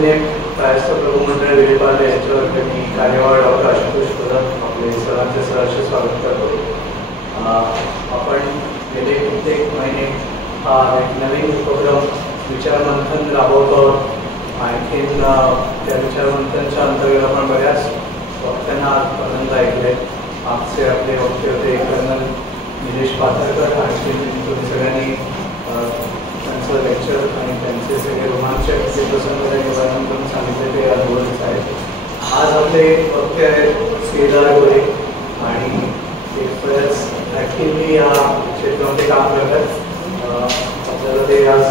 सार्वजनिक कायस्थ प्रभू मंडळ विलेपार्ले यांच्यावर मी कार्यवाह डॉक्टर आशुतोष कदम आपले सरांचे सहर्ष स्वागत करतो. आपण गेले कित्येक महिने हा एक नवीन उपक्रम विचारमंथन राबवतो. आणखीन त्या विचारमंथनच्या अंतर्गत आपण बऱ्याच वक्त्यांना आजपर्यंत ऐकले. आपले वक्ते होते कर्नल निलेश पाथरकर. आणखीन तुम्ही सगळ्यांनी त्यांचं लेक्चर आणि त्यांचे सगळे रोमांचक जे प्रसंग वर्णन करून सांगितले ते अनुभवच आहेत. आज आपले वक्ते आहेत केदार गोरे आणि ते बऱ्याच ॲक्टिव्हली या क्षेत्रामध्ये काम करतात. आपल्याला ते आज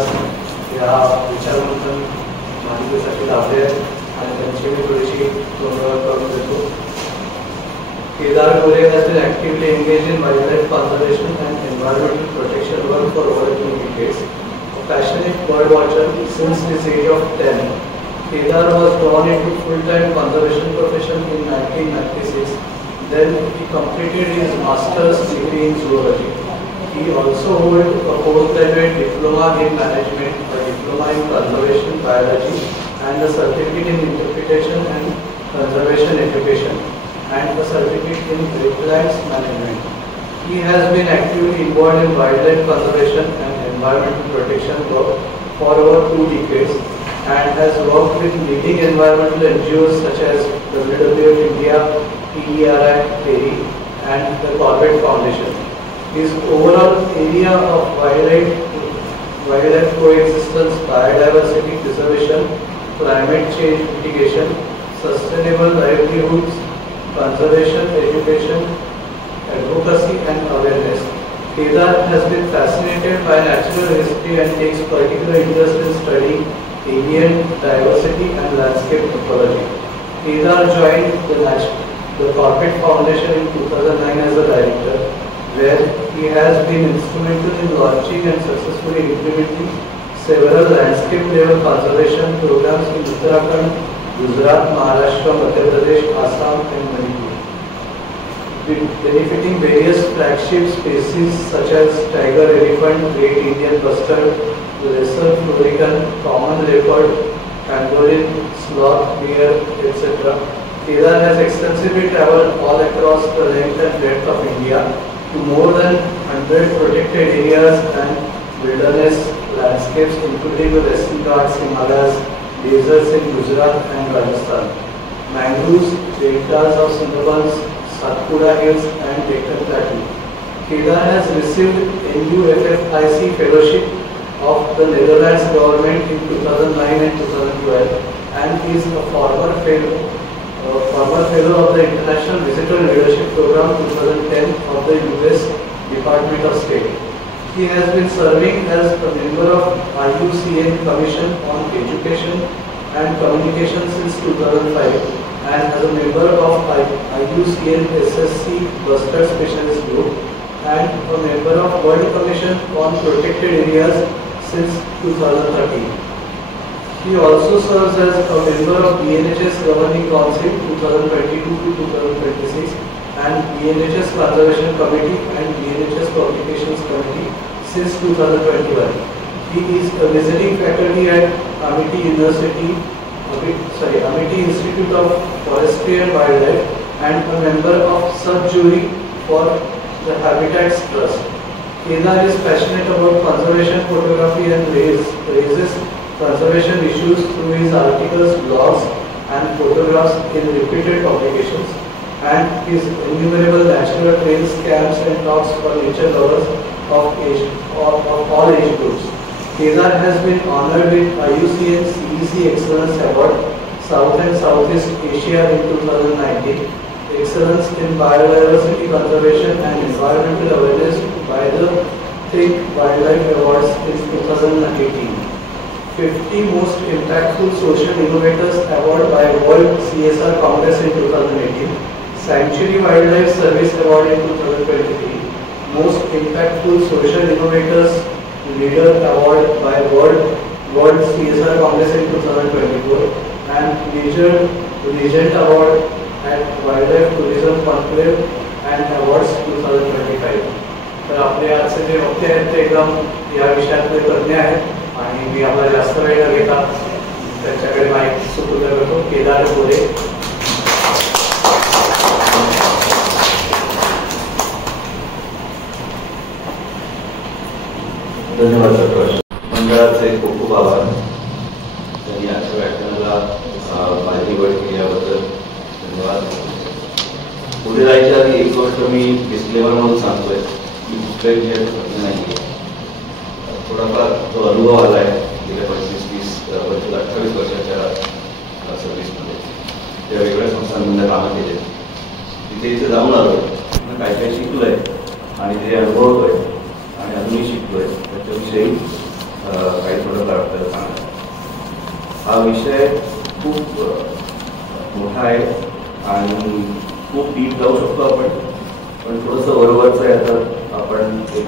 या विचारमंथन माहितीसाठी लाभले आहेत आणि त्यांची मी थोडीशी तोंडओळख करून देतो. Kedar Gore has been actively engaged in wildlife conservation and environmental protection work for over 2 decades. A passionate bird watcher since his age of 10, Kedar was drawn into full-time conservation profession in 1996. Then he completed his master's degree in zoology. He also holds a postgraduate diploma in management, a diploma in conservation biology, and a certificate in interpretation and conservation education, and a certificate in wetlands management. He has been actively involved in wildlife conservation and environmental protection work for over 2 decades and has worked with leading environmental NGOs such as WWF India, PERI, TERI, and the Corbett Foundation. His overall area of wildlife coexistence, biodiversity preservation, climate change mitigation, sustainable livelihoods, conservation, education, advocacy and awareness. Kedar has been fascinated by natural history and takes particular interest in studying alien diversity and landscape ecology. Kedar joined the Corbett Foundation in 2009 as a director, where he has been instrumental in launching and successfully implementing several landscape level conservation programs in Uttarakhand, Gujarat, Maharashtra, Madhya Pradesh, Assam and Manipur, benefiting various flagship species such as tiger, elephant, great Indian bustard, lesser florican, common leopard, pangolin, sloth, deer, etc. Kedar has extensively traveled all across the length and breadth of India to more than 100 protected areas and wilderness landscapes including the Western Ghats, Himalayas, deserts in Gujarat and Rajasthan, mangroves, deltas of Sundarbans, Satpura Hills and Deccan Plateau. Kedar has received NUFFIC Fellowship of the Netherlands government in 2009 and 2012 and is a former fellow of the International Visitor Leadership Program 2010 of the US Department of State. He has been serving as a member of IUCN Commission on Education and Communication since 2005 and as a member of IUCN SSC Bustard Specialist Group and a member of World Commission on Protected Areas since 2013. He also serves as a member of BNHS Governing Council 2022 to 2026 and BNHS Conservation Committee and BNHS Publications Committee since 2021. He is a visiting faculty at Amity Institute of Forestry and Wildlife and a member of sub-jury for the Habitats Trust. Kedar is passionate about conservation photography and raises conservation issues through his articles, blogs and photographs in repeated publications, and his innumerable national trails, camps and talks for nature lovers of all age groups. Kedar has been honored with IUCN CEC Excellence Award, South and Southeast Asia in 2019, Excellence in Biodiversity Conservation and Environmental Awareness by the Think Wildlife Awards in 2018. 50 Most Impactful Social Innovators Award by World CSR Congress in 2018, Sanctuary Wildlife Service Award in 2023, Most Impactful Social Innovators Leader Award by World CSR Congress in 2024, and Major Legend Award at Wildlife Tourism Conclave and Awards 2025. तर आपले आजचे जे वक्ते आहेत ते एकदम या विषयातले तज्ञ आहेत आणि मी आपला जास्त वेळ न घेता त्यांच्याकडे माहिती सुपूर्द करतो. केदार गोरे. धन्यवाद डॉक्टर. मंडळाचे खूप खूप आभार. त्यांनी आजच्या व्याख्यानाला माझी निवड केल्याबद्दल धन्यवाद. पुढे जायच्या आधी एक गोष्ट मी डिस्क्लेमर म्हणून सांगतोय की कुठल्याही विषयाचं प्रश्न नाही आहे. थोडाफार जो अनुभव आला आहे गेल्या 25-28 वर्षाच्या सर्व्हिसमध्ये, त्या वेगळ्या संस्थांमध्ये कामं केले, तिथे इथे जाऊन आलो, काय काय शिकलोय आणि ते अनुभवतोय आणि अजूनही शिकतोय, त्याच्याविषयी काही थोडं आपल्याला सांगा. हा विषय खूप मोठा आहे आणि खूप डीप जाऊ शकतो आपण, पण थोडंसं वरवरचं आहे. तर आपण एक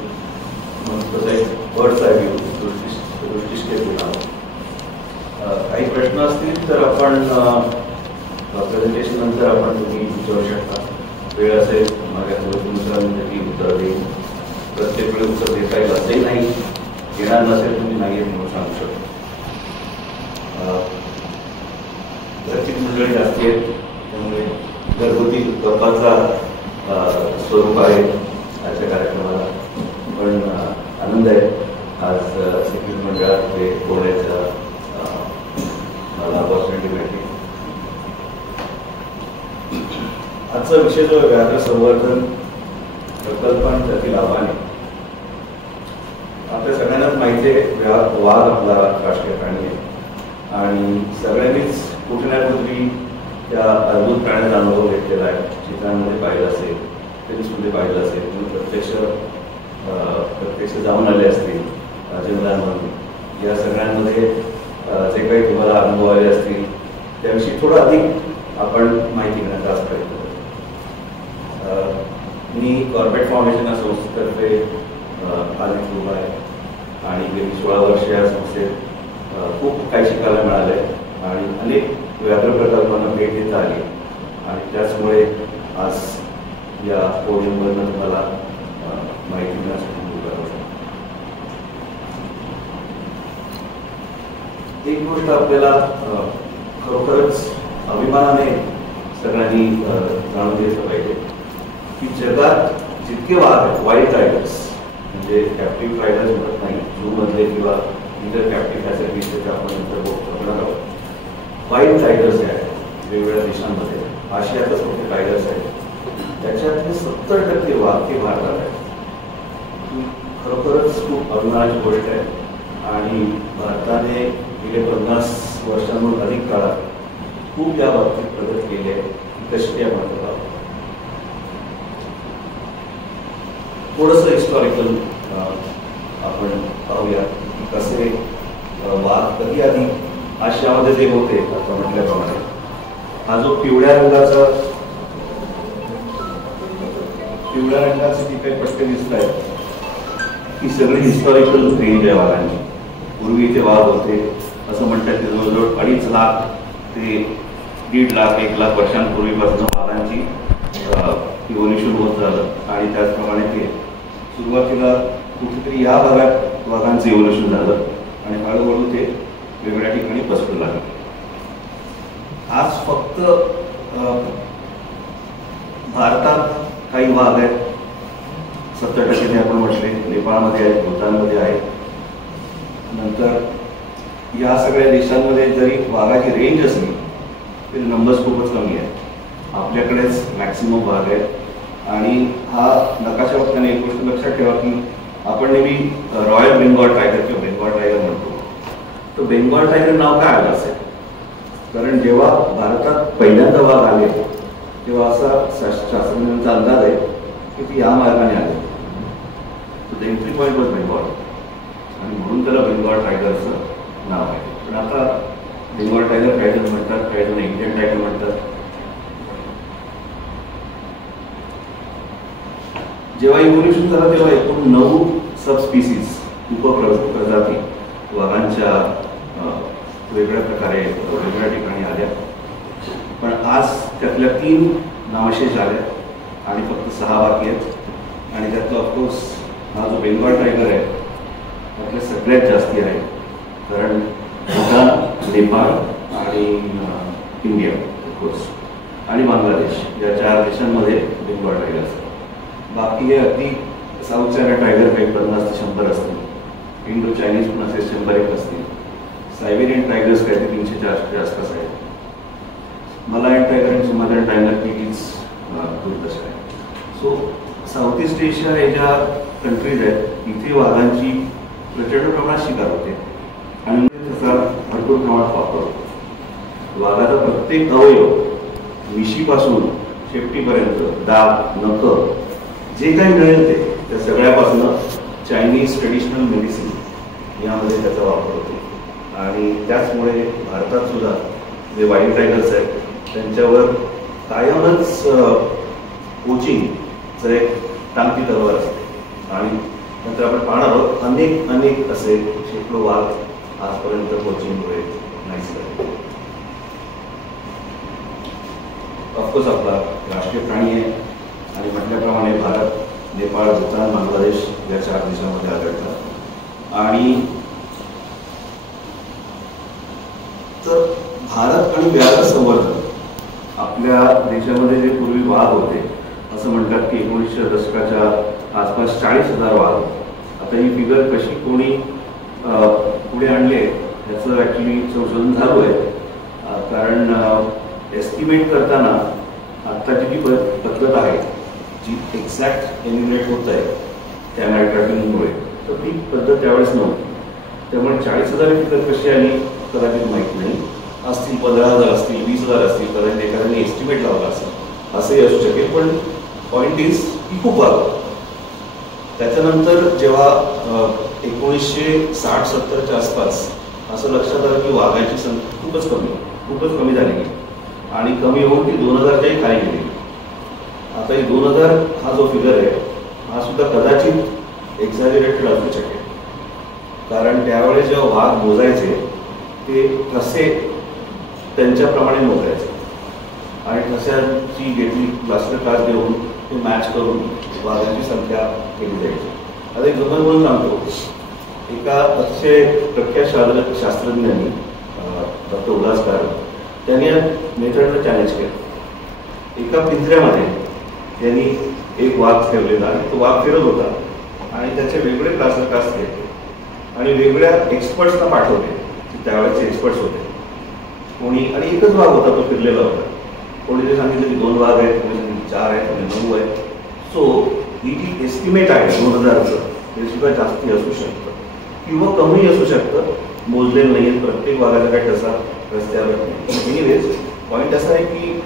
म्हणतो एक वर्डचा दृष्टिक्षेप घेणार. काही प्रश्न असतील तर आपण प्रेझेंटेशन नंतर आपण तुम्ही विचारू शकता. वेळ असेल माझ्यानुसार मी उत्तर देईन. प्रत्येक वेळी उत्तर देता येईल असंही नाही, येणार नसेल तुम्ही नाही येत म्हणून सांगू शकतो. घरची मंडळी जास्ती आहेत, त्यामुळे घरगुती गप्पाचा स्वरूप आहे आजच्या कार्यक्रमाला. पण आनंद आहे आज सिक्युरिटी मंडळात ते बोलायचा मला ऑपॉर्च्युनिटी मिळते. आजचा विषय जो व्याघ्र संवर्धन प्रकल्प आणि त्यातील आव्हाने. आपल्या सगळ्यांनाच माहिती आहे वाघ आपला राष्ट्रीय प्राणी आहे आणि सगळ्यांनीच कुठे ना कुठे त्या अद्भुत प्राण्याचा अनुभव घेतलेला आहे. चित्रांमध्ये पाहिलं असेल, फिल्म्समध्ये पाहिलं असेल, तुम्ही प्रत्यक्ष जाऊन आले असतील जंगलांमध्ये. या सगळ्यांमध्ये जे काही तुम्हाला अनुभव आले असतील त्याविषयी थोडं अधिक आपण माहिती घेण्याचा आज प्रयत्न करतो. मी कॉर्पोरेट फाउंडेशन या संस्थेतर्फे आज इथे उभा आहे आणि गेली 16 वर्ष या संस्थेत खूप काही शिकायला मिळालं आहे आणि अनेक व्याघ्र प्रकल्पांना भेट देता आली आणि त्याचमुळे आज या पोडियमवरनं तुम्हाला माहिती मिळण्यासाठी एक गोष्ट आपल्याला खरोखरच अभिमानाने सगळ्यांनी जाणून घेतलं पाहिजे की जगात जितके वाघ आहेत, वाईल्ड टायगर्स म्हणजे कॅप्टिव्ह टायगर्स म्हणत नाही, झूमधले किंवा इतर कॅप्टिव्ह फॅसिलिटीज त्याच्या आपण नंतर बघणार आहोत. वाईल्ड टायगर्स जे आहेत वेगवेगळ्या देशांमध्ये, आशियातच मोठे टायगर्स आहेत, त्याच्यातले 70% वाघ ते भारतात आहेत. खरोखरच खूप अभिमानाची गोष्ट आहे आणि भारताने गेले 50 वर्षांहून अधिक काळात खूप या बाबतीत प्रगती केली आहे. कशी त्या महत्त्वाला थोडंसं हिस्टॉरिकल आपण पाहूया की कसे वाघ कधी आधी आशियामध्ये जे होते आता म्हटल्याप्रमाणे. हा जो पिवळ्या रंगाचे जी काही पट्टे दिसत आहेत ही सगळी हिस्टॉरिकल रेंज आहे वाघांची. पूर्वी इथे वाघ होते असं म्हणतात की जवळजवळ 2.5 लाख ते 1.5 लाख 1 लाख वर्षांपूर्वीपासून वाघांची इव्होल्युशन होत झालं आणि त्याचप्रमाणे ते सुरुवातीला कुठेतरी या भागात वाघांचं इव्होल्युशन झालं आणि हळूहळू ते वेगळ्या ठिकाणी पसरू लागलं. आज फक्त भारतात काही वाघ आहेत, 70% आपण म्हटले, नेपाळमध्ये आहेत, भूतानमध्ये आहेत. नंतर या सगळ्या देशांमध्ये जरी वाघाची रेंज असली तरी नंबर्स खूपच कमी आहेत. आपल्याकडेच मॅक्सिमम वाघ आहेत आणि हा नकाशा बघताना एक गोष्ट लक्षात ठेवा की आपण नेहमी रॉयल बेंगॉल टायगर किंवा बेंगॉल टायगर म्हणतो. तर बेंगॉल टायगर नाव काय आलं असेल कारण जेव्हा भारतात पहिल्यांदा वाघ आले तेव्हा असा शास्त्रज्ञांचा अंदाज आहे की ती या मार्गाने आले. तर एंट्री पॉईंट वॉज बेंगॉल आणि म्हणून त्याला बेंगॉल टायगरचं नाव आहे. पण आता बेंगॉल टायगर टायगर म्हणतात, काही जण इंडियन टायगर म्हणतात. जेव्हा इव्होल्युशन झालं तेव्हा एकूण 9 सबस्पीसीज उपप्रजाती वाघांच्या वेगळ्या प्रकारे वेगळ्या ठिकाणी आल्या. पण आज त्यातल्या 3 नामशेष आल्या आणि फक्त 6 बाकी आहेत आणि त्यातलं ऑफकोर्स हा जो बेंगॉल टायगर आहे त्यातल्या सगळ्यात जास्ती आहे कारण भूतान, नेपाळ आणि इंडिया ऑफकोर्स आणि बांगलादेश या 4 देशांमध्ये बेंगॉल टायगर असतात. बाकी हे अगदी साऊथ चायना टायगर काही 50 ते 100 असतील, इंडो चायनीज पण असे 100 असतील, सायबेरियन टायगर्स काही 300-400 आसपास आहेत, मलायन टायगर आणि सुमात्रियन टायगर कितीच दुर्दशा आहे. सो साऊथ ईस्ट एशिया हे ज्या कंट्रीज आहेत इथे वाघांची प्रचंड प्रमाणात शिकार होते आणि त्याचा भरपूर प्रमाणात वापर होतो. वाघाचा प्रत्येक अवयव मिशीपासून शेपटीपर्यंत दात, नखं जे काही मिळेल ते त्या सगळ्यापासून चायनीज ट्रेडिशनल मेडिसिन यामध्ये त्याचा वापर होतो. आणि त्याचमुळे भारतात सुद्धा जे वाईल्ड टायगर्स आहेत त्यांच्यावर कायमच कोचिंगचं एक टांगती तलवार असते. आणि नंतर आपण पाहणार आहोत अनेक असे शेकडो वाघ आजपर्यंत कोचिंगमुळे नाहीच झाले. ऑफकोर्स आपला राष्ट्रीय प्राणी आहे आणि म्हटल्याप्रमाणे भारत, नेपाळ, भूतान, बांगलादेश या 4 देशांमध्ये आढळतात. आणि तर भारत आणि व्याघ्र संवर्धन आपल्या देशामध्ये जे पूर्वी वाघ होते असं म्हणतात की 1900 दशकाच्या आसपास 40,000 वाघ. आता ही फिगर कशी कोणी पुढे आणले याचं ॲक्च्युली संशोधन झालं आहे. कारण एस्टिमेट करताना आत्ताची जी पद्धत आहे जी एक्झॅक्ट एन्युमरेट होत आहे कॅमेरा ट्रॅकिंगमुळे, तर ती पद्धत त्यावेळेस नव्हती. त्यामुळे 40,000 फिगर कशी आली कदाचित माहीत नाही. असतील 15,000 असतील, 20,000 असतील, कदाचित एखाद्याने एस्टिमेट लावला असेल असंही असू शकेल. पण पॉईंट इज की खूप वाघ. त्याच्यानंतर जेव्हा 1960-70च्या आसपास असं लक्षात आलं की वाघाची संख्या खूपच कमी झाली आणि कमी होऊन ती 2000च्याही खाली गेली. आता ही 2000 हा जो फिगर आहे हा सुद्धा कदाचित एक्झॅजरेटेड असू शकेल. कारण त्यावेळेस जेव्हा वाघ मोजायचे ते कसे त्यांच्याप्रमाणे मोजायचे आणि ठस्यांची घेतली क्लासिकल क्लास घेऊन ते मॅच करून वाघांची संख्या केली जायची. आता एक गमत म्हणून सांगतो, एका अतिशय प्रख्यात शास्त्रज्ञांनी डॉक्टर उल्हासकार त्यांनी या मेथडला चॅलेंज केलं. एका पिंजऱ्यामध्ये त्यांनी एक वाघ ठेवलेला आणि तो वाघ फिरत होता आणि त्याचे वेगळे क्लासिकल क्लास घेतले आणि वेगळ्या एक्सपर्ट्सना पाठवले. त्यावेळेचे एक्सपर्ट्स होते कोणी, आणि एकच वाघ होता तो फिरलेला होता. कोणी ते सांगितलं की 2 वाघ आहेत, कोणी सांगितलं 4 आहेत, कोणी 9 आहेत. सो ही जी एस्टिमेट आहे 2000चं ते सुद्धा जास्ती असू शकतं किंवा कमी असू शकतं. मोजलेलं नाही आहेत प्रत्येक वाघाचा काय ठसा रस्त्यावर नाही. एनिवेज पॉईंट असा आहे की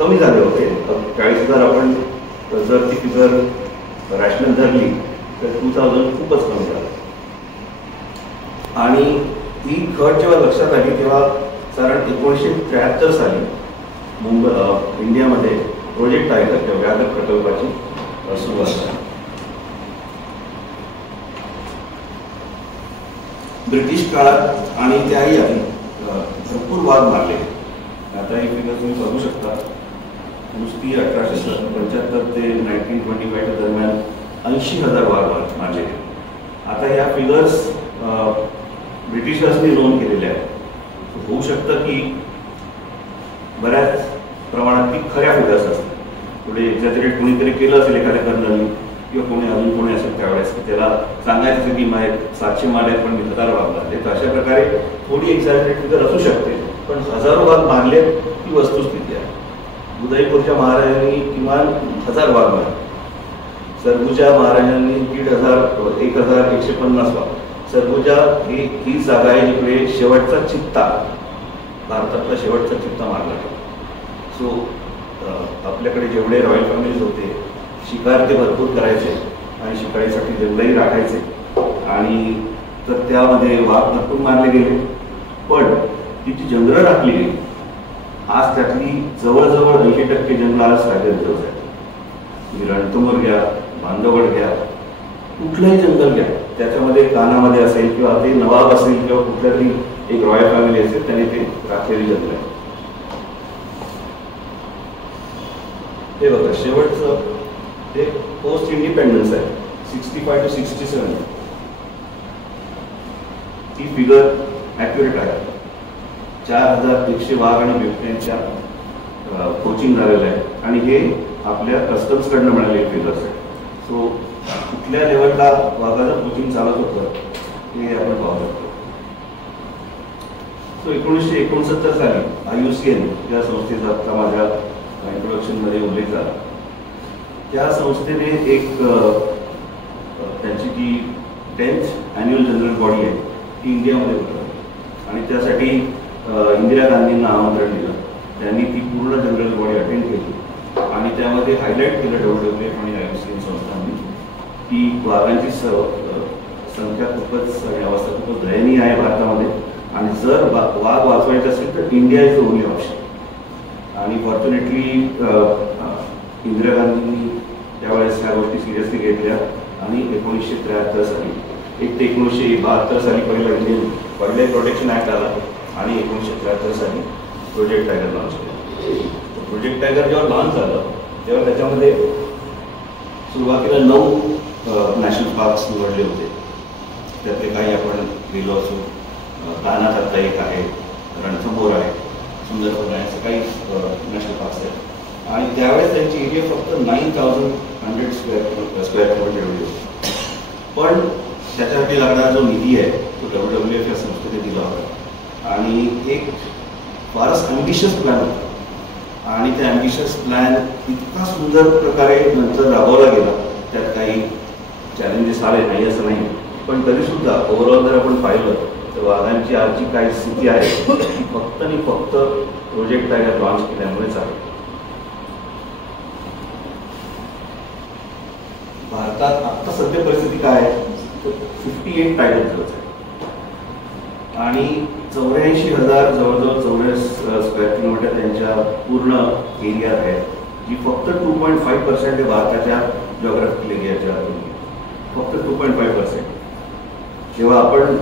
कमी झाले होते 40,000. आपण जर ती फिगर रॅशनल धरली तर 2000 खूपच कमी झालं. आणि ही घट जेव्हा लक्षात आली तेव्हा साधारण 1973 साली मुंबई इंडियामध्ये प्रोजेक्ट टायगर किंवा व्याघ्र प्रकल्पाची सुरुवात झाली. ब्रिटिश काळात आणि त्याही आधी भरपूर वाघ मारले. आता ही फिगर तुम्ही बघू शकता. नुसती 1875 ते 1925 दरम्यान 80,000 वाघ मारले. आता या फिगर्स ब्रिटिशर्सनी नोंद केलेल्या आहेत. होऊ शकतं की बऱ्याच प्रमाणात ती खऱ्या फिगर्स असतात. पुढे एक्झॅजरेट कोणीतरी केलं असेल एखाद्या कर्नलनी किंवा कोणी अजून कोणी असेल त्यावेळेस की त्याला सांगायचं असेल की माझे 700 मारले पण मी 1000 वाघ मारले. तर अशा प्रकारे थोडी एक्झॅजरेट फिगर असू शकते. पण 1000 वाघ मारले ही वस्तुस्थिती आहे. उदयपूरच्या महाराजांनी किमान 1000 वाघ मारले. सरगुजा महाराजांनी 1150 वाघ. सरगुजा ही जागा आहे जिकडे शेवटचा चित्ता, भारतातला शेवटचा चित्ता मारला गेला. सो आपल्याकडे जेवढे रॉयल फॅमिलीज होते शिकार ते भरपूर करायचे आणि शिकारीसाठी जंगलही राखायचे आणि तर त्यामध्ये वाघ भरपूर मारले गेले. पण ती जी जंगलं राखली गेली आज त्यातली जवळजवळ 80% जंगल आज रायगड आहे. रणथंबोर घ्या, बांधवगड घ्या, कुठलंही जंगल घ्या, त्याच्यामध्ये कानामध्ये असेल किंवा ते नवाब असेल किंवा कुठल्या तरी एक रॉयल फॅमिली असेल त्याने ते राखलेली जंगल आहे. हे बघा शेवटचं ते पोस्ट इंडिपेंडन्स आहे 65 to 67. ती फिगर ॲक्युरेट आहे. 4100 वाघ आणि बिबट्यांच्या कोचिंग झालेलं आहे आणि हे आपल्या कस्टम्सकडनं मिळालेले फिगर्स आहेत. सो कुठल्या लेवलला वाघाचं कोचिंग चालत होतं हे आपण पाहू शकतो. सो 1969 साली IUCN या संस्थेचा आता माझ्या इंट्रोडक्शनमध्ये उल्लेख झाला. त्या संस्थेने एक त्यांची जी 10th ॲन्युअल जनरल बॉडी आहे ती इंडियामध्ये होतं आणि त्यासाठी इंदिरा गांधींना आमंत्रण दिलं. त्यांनी ती पूर्ण जनरल बॉडी अटेंड केली आणि त्यामध्ये हायलाईट केलं WWF आणि IUCN संस्थांनी की वाघांची संख्या खूपच आणि अवस्था खूपच दयनीय आहे भारतामध्ये आणि जर वाघ वाचवायचे असेल तर India is the only option. आणि फॉर्च्युनेटली इंदिरा गांधींनी त्यावेळेस ह्या गोष्टी सिरियसली घेतल्या आणि 1973 साली एक ते 1972 साली पहिला Indian wild life protection act आला आणि 1973 साली प्रोजेक्ट टायगर लॉन्च केला. प्रोजेक्ट टायगर जेव्हा लॉन्च झालं तेव्हा त्याच्यामध्ये सुरुवातीला 9 नॅशनल पार्क्स निवडले होते. त्यातले काही आपण गेलो असू, तानाचा एक आहे, रणथंबोर आहे, सुंदरबन आहे, असं काही नॅशनल पार्क्स आहेत आणि त्यावेळेस त्यांची एरिया फक्त 9100 स्क्वेअर किलोमीटर एवढी होती. पण त्याच्यासाठी लागणारा जो निधी आहे तो WWF या संस्थेने दिला होता आणि एक फारच ॲम्बिशियस प्लॅन होता आणि त्या ॲम्बिशियस प्लॅन इतका सुंदर प्रकारे नंतर राबवला गेला. त्यात काही चॅलेंजेस आले नाही असं नाही, पण तरीसुद्धा ओव्हरऑल जर आपण पाहिलं तर वाघांची आजची काही स्थिती आहे ती फक्त आणि फक्त प्रोजेक्ट टायगर लॉन्च केल्यामुळेच आहे. भारतात आत्ता सध्या परिस्थिती काय आहे तर 58 टायगर रिझर्व्स आहेत आणि 84,000 जवळजवळ 44 स्क्वेअर किलोमीटर त्यांच्या पूर्ण एरिया आहे, जी फक्त 2.5% आहे भारताच्या जॉग्राफिकल एरियाच्या फक्त 2.5%. जेव्हा आपण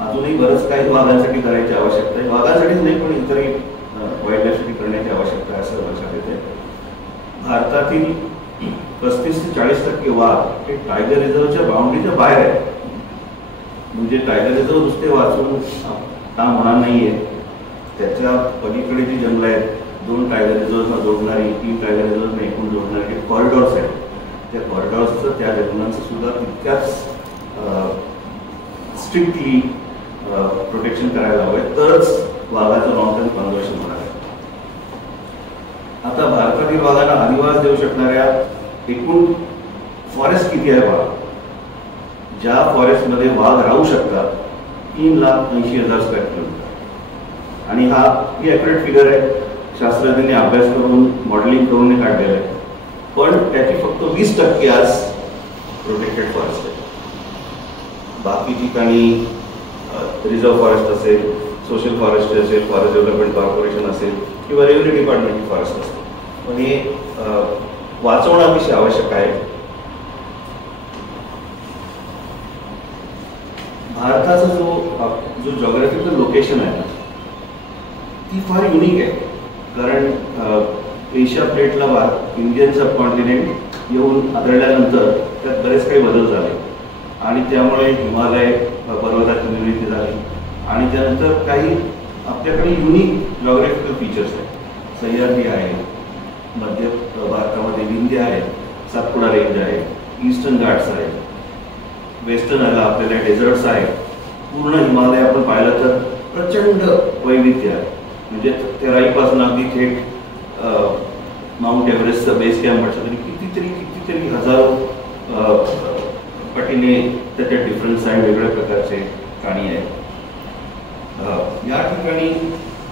अजूनही बरंच काही वाघांसाठी करायची आवश्यकता आहे, वाघांसाठीच नाही पण इतरही वाईल्ड लाईफसाठी करण्याची आवश्यकता आहे असं लक्षात येते. भारतातील 35 ते 40% वाघ हे टायगर रिझर्वच्या बाउंड्रीच्या बाहेर आहे. म्हणजे टायगर रिझर्व नुसते वाचून काम होणार नाही आहे, त्याच्या पलीकडे जी जंगलं आहेत, 2 टायगर रिझर्वना जोडणारी, 3 टायगर रिझर्वना एकूण जोडणारे जे कॉरिडॉर्स आहेत, त्या कॉरिडॉर्सचं त्या जंगलांचं सुद्धा तितक्याच स्ट्रिक्टली प्रोटेक्शन करायला हवं तरच वाघाचं लॉंग टर्म कन्झर्वेशन होणार आहे. आता भारतातील वाघांना अधिवास देऊ शकणाऱ्या एकूण फॉरेस्ट किती आहे बघा. ज्या फॉरेस्टमध्ये वाघ राहू शकतात 3,80,000 स्क्वेअर किलोमीटर आणि ही ॲक्युरेट फिगर आहे. शास्त्रज्ञांनी अभ्यास करून मॉडेलिंग करून काढलेलं आहे. पण त्याची फक्त 20% आज प्रोटेक्टेड फॉरेस्ट आहे. बाकी ठिकाणी रिझर्व्ह फॉरेस्ट असेल, सोशल फॉरेस्ट असेल, फॉरेस्ट डेव्हलपमेंट कॉर्पोरेशन असेल किंवा रेव्हन्यू डिपार्टमेंटची फॉरेस्ट असेल. पण हे वाचवणं अतिशय आवश्यक आहे. भारताचा जो जॉग्राफिकल लोकेशन आहे ती फार युनिक आहे. कारण एशिया प्लेटला इंडियन सब कॉन्टिनेंट येऊन आदळल्यानंतर त्यात बरेच काही बदल झाले आणि त्यामुळे हिमालय पर्वताची निर्मिती झाली आणि त्यानंतर काही आपल्याकडे युनिक जॉग्राफिकल फीचर्स आहेत. सह्याद्री आहे, मध्य भारतामध्ये विंध्य आहे, सातपुडा रेंज आहे, ईस्टर्न घाट्स आहे, वेस्टर्न आला आपल्याला डेझर्ट्स आहे. पूर्ण हिमालय आपण पाहिलं तर प्रचंड वैविध्य आहे. म्हणजे तेराईपासून अगदी थेट माउंट एव्हरेस्टचा बेस कॅम्प म्हटलं तरी कितीतरी हजारो पटीने त्याच्यात डिफरन्स आहे, वेगवेगळ्या प्रकारचे प्राणी आहेत. या ठिकाणी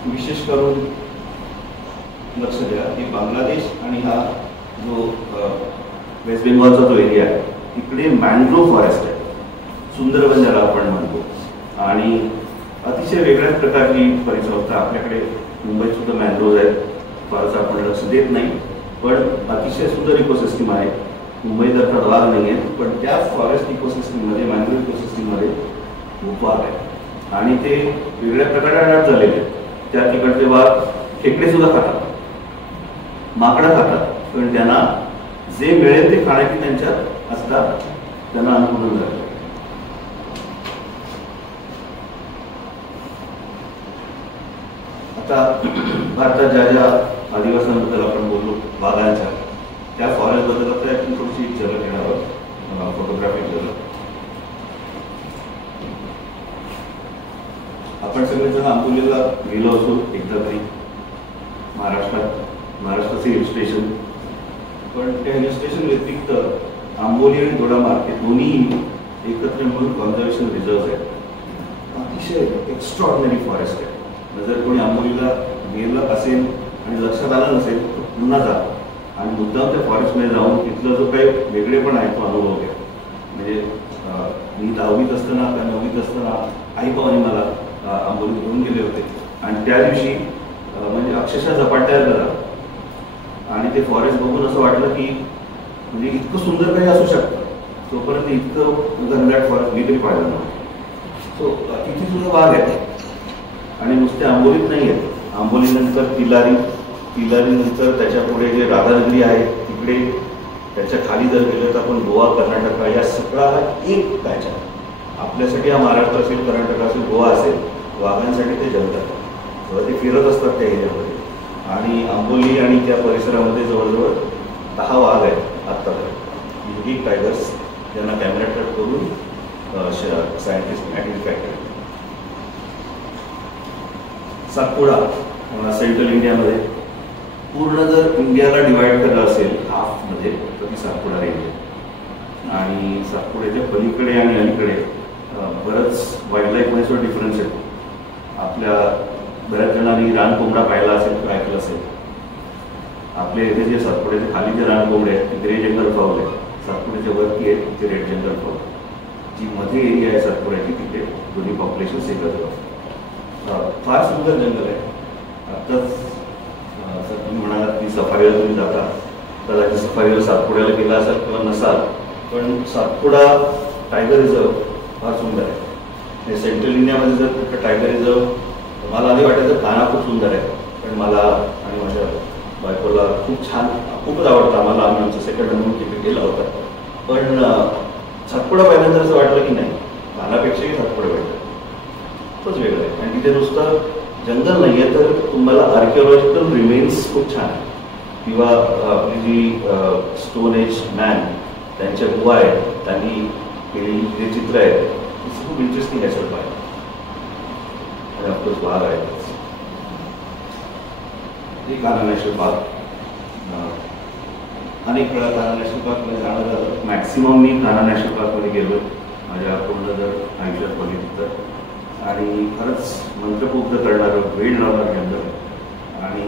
विशेष करून लक्ष द्या की बांगलादेश आणि हा जो वेस्ट बेंगॉलचा जो एरिया आहे तिकडे मॅनग्रोव्ह फॉरेस्ट आहे, सुंदरबन ज्याला आपण म्हणतो. आणि अतिशय वेगळ्याच प्रकारची परिसंस्था आपल्याकडे मुंबईत सुद्धा मॅनग्रोव्ह आहेत. फारसं आपण लक्ष देत नाही पण अतिशय सुंदर इकोसिस्टीम आहे. मुंबईत अर्थात वाघ नाही आहे पण त्या फॉरेस्ट इकोसिस्टीममध्ये, मॅनग्रोव्ह इकोसिस्टीममध्ये खूप वाघ आहे आणि ते वेगळ्या प्रकारे अडॅप्ट झालेले आहेत. त्या तिकडचे वाघ खेकडे सुद्धा खातात, माकडं खातात, पण त्यांना जे मिळेल ते खाण्याची त्यांच्यात असतात, त्यांना अनुकूल झालं. आता भारतात ज्या ज्या आदिवासींबद्दल आपण बोललो वाघांच्या, त्या फॉरेस्टबद्दल आता यातून थोडीशी झलक घेणार आहोत फोटोग्राफी बद्दल. आपण सगळेजण आंबोलीला गेलो असो एकदा तरी, महाराष्ट्राचे हिल स्टेशन. पण त्या हिल स्टेशन व्यतिरिक्त आंबोली आणि दोडामार्ग हे दोन्ही एकत्र मिळून कॉन्झर्वेशन रिझर्व्ह आहेत. अतिशय एक्स्ट्रॉर्डिनरी फॉरेस्ट आहे. जर कोणी आंबोलीला गेलं असेल आणि लक्षात आलं नसेल तर पुन्हा जा आणि मुद्दाम त्या फॉरेस्टमध्ये जाऊन तिथलं जो काही वेगळेपण आहे तो अनुभव घ्या. म्हणजे मी 10वीत असताना का 9वीत असताना आई बाबांनी मला आंबोलीत घेऊन गेले होते आणि त्या दिवशी म्हणजे अक्षरशः झपाट्याला झाला आणि ते फॉरेस्ट बघून असं वाटलं की म्हणजे इतकं सुंदर काही असू शकतं. तोपर्यंत इतकं घनदाट फॉरेस्ट मी तरी पाहिलं नव्हतं. सो तिथे सुद्धा वाघ आहे आणि नुसते आंबोलीत नाही आहेत. आंबोलीनंतर तिलारीनंतर त्याच्या पुढे जे राधानगरी आहे तिकडे, त्याच्या खाली जर गेलं तर आपण गोवा, कर्नाटक या सगळा हा एक पॅच आहे. आपल्यासाठी हा महाराष्ट्र असेल, कर्नाटक असेल, गोवा असेल, वाघांसाठी ते जगतात. ते फिरत असतात त्या एरियामध्ये. आणि आंबोली आणि त्या परिसरामध्ये जवळजवळ 10 वाघ आहेत आत्तापर्यंत, बिग टायगर्स, ज्यांना कॅमेरा ट्रॅप करून सायंटिस्ट आयडेंटिफाय केले. सातपुडा सेंट्रल इंडियामध्ये पूर्ण जर इंडियाला डिवाइड करलं असेल हाफमध्ये तर ती सातपुडा रेंज आहे. आणि सातपुड्याच्या पलीकडे आणि अलीकडे बरंच वाईल्ड लाईफमध्ये सुद्धा डिफरन्स येतो. आपल्या बऱ्याच जणांनी रानकोंबडा पाहिला असेल किंवा ऐकलं असेल. आपल्या इथे जे सातपुड्याच्या खाली जे रानकोंबडे आहेत ते ग्रे जंगल फाऊल आहे, सातपुड्याच्या वरती आहे तिथे रेड जंगल फाऊल. जी मध्ये एरिया आहे सातपुड्याची तिथे दोन्ही पॉप्युलेशन एकत्र. फार सुंदर जंगल आहे. आत्ताच सर तुम्ही म्हणालात की सफारीला तुम्ही जाता, कदाचित सफारीला सातपुड्याला गेला असाल किंवा नसाल, पण सातपुडा टायगर रिझर्व फार सुंदर आहे. सेंट्रल इंडियामध्ये जर कुठं टायगर रिझर्व मला आधी वाटायचं काना खूप सुंदर आहे, पण मला आणि माझ्या बायकोला खूपच आवडतं. आम्हाला आम्ही आमचं सेकंड हनीमून तिथे गेला होता. पण सातपुडा पाहिल्यानंतर असं वाटलं की नाही, कानापेक्षाही सातपुडा पाहिजे, खूपच वेगळं आहे. आणि तिथे नुसतं जंगल नाही आहे तर तुम्हाला आर्किओलॉजिकल रिमेन्स खूप छान आहे. किंवा आपली जी स्टोन एज मॅन त्यांच्या गुहा आहेत, त्यांनी केलेली जे चित्र आहेत ते खूप इंटरेस्टिंग आहे सर पाहिजे. आणि ऑफकोर्स वाघ आहे. कान्हा नॅशनल पार्क अनेक वेळा कान्हा नॅशनल पार्कमध्ये जाणं झालं. मॅक्सिमम मी कान्हा नॅशनल पार्कमध्ये गेलो माझ्या पूर्ण जर आयुष्यात बघितलं तर. आणि खरंच मंत्रमुग्ध करणारं, वेळ लावणारं जंगल. आणि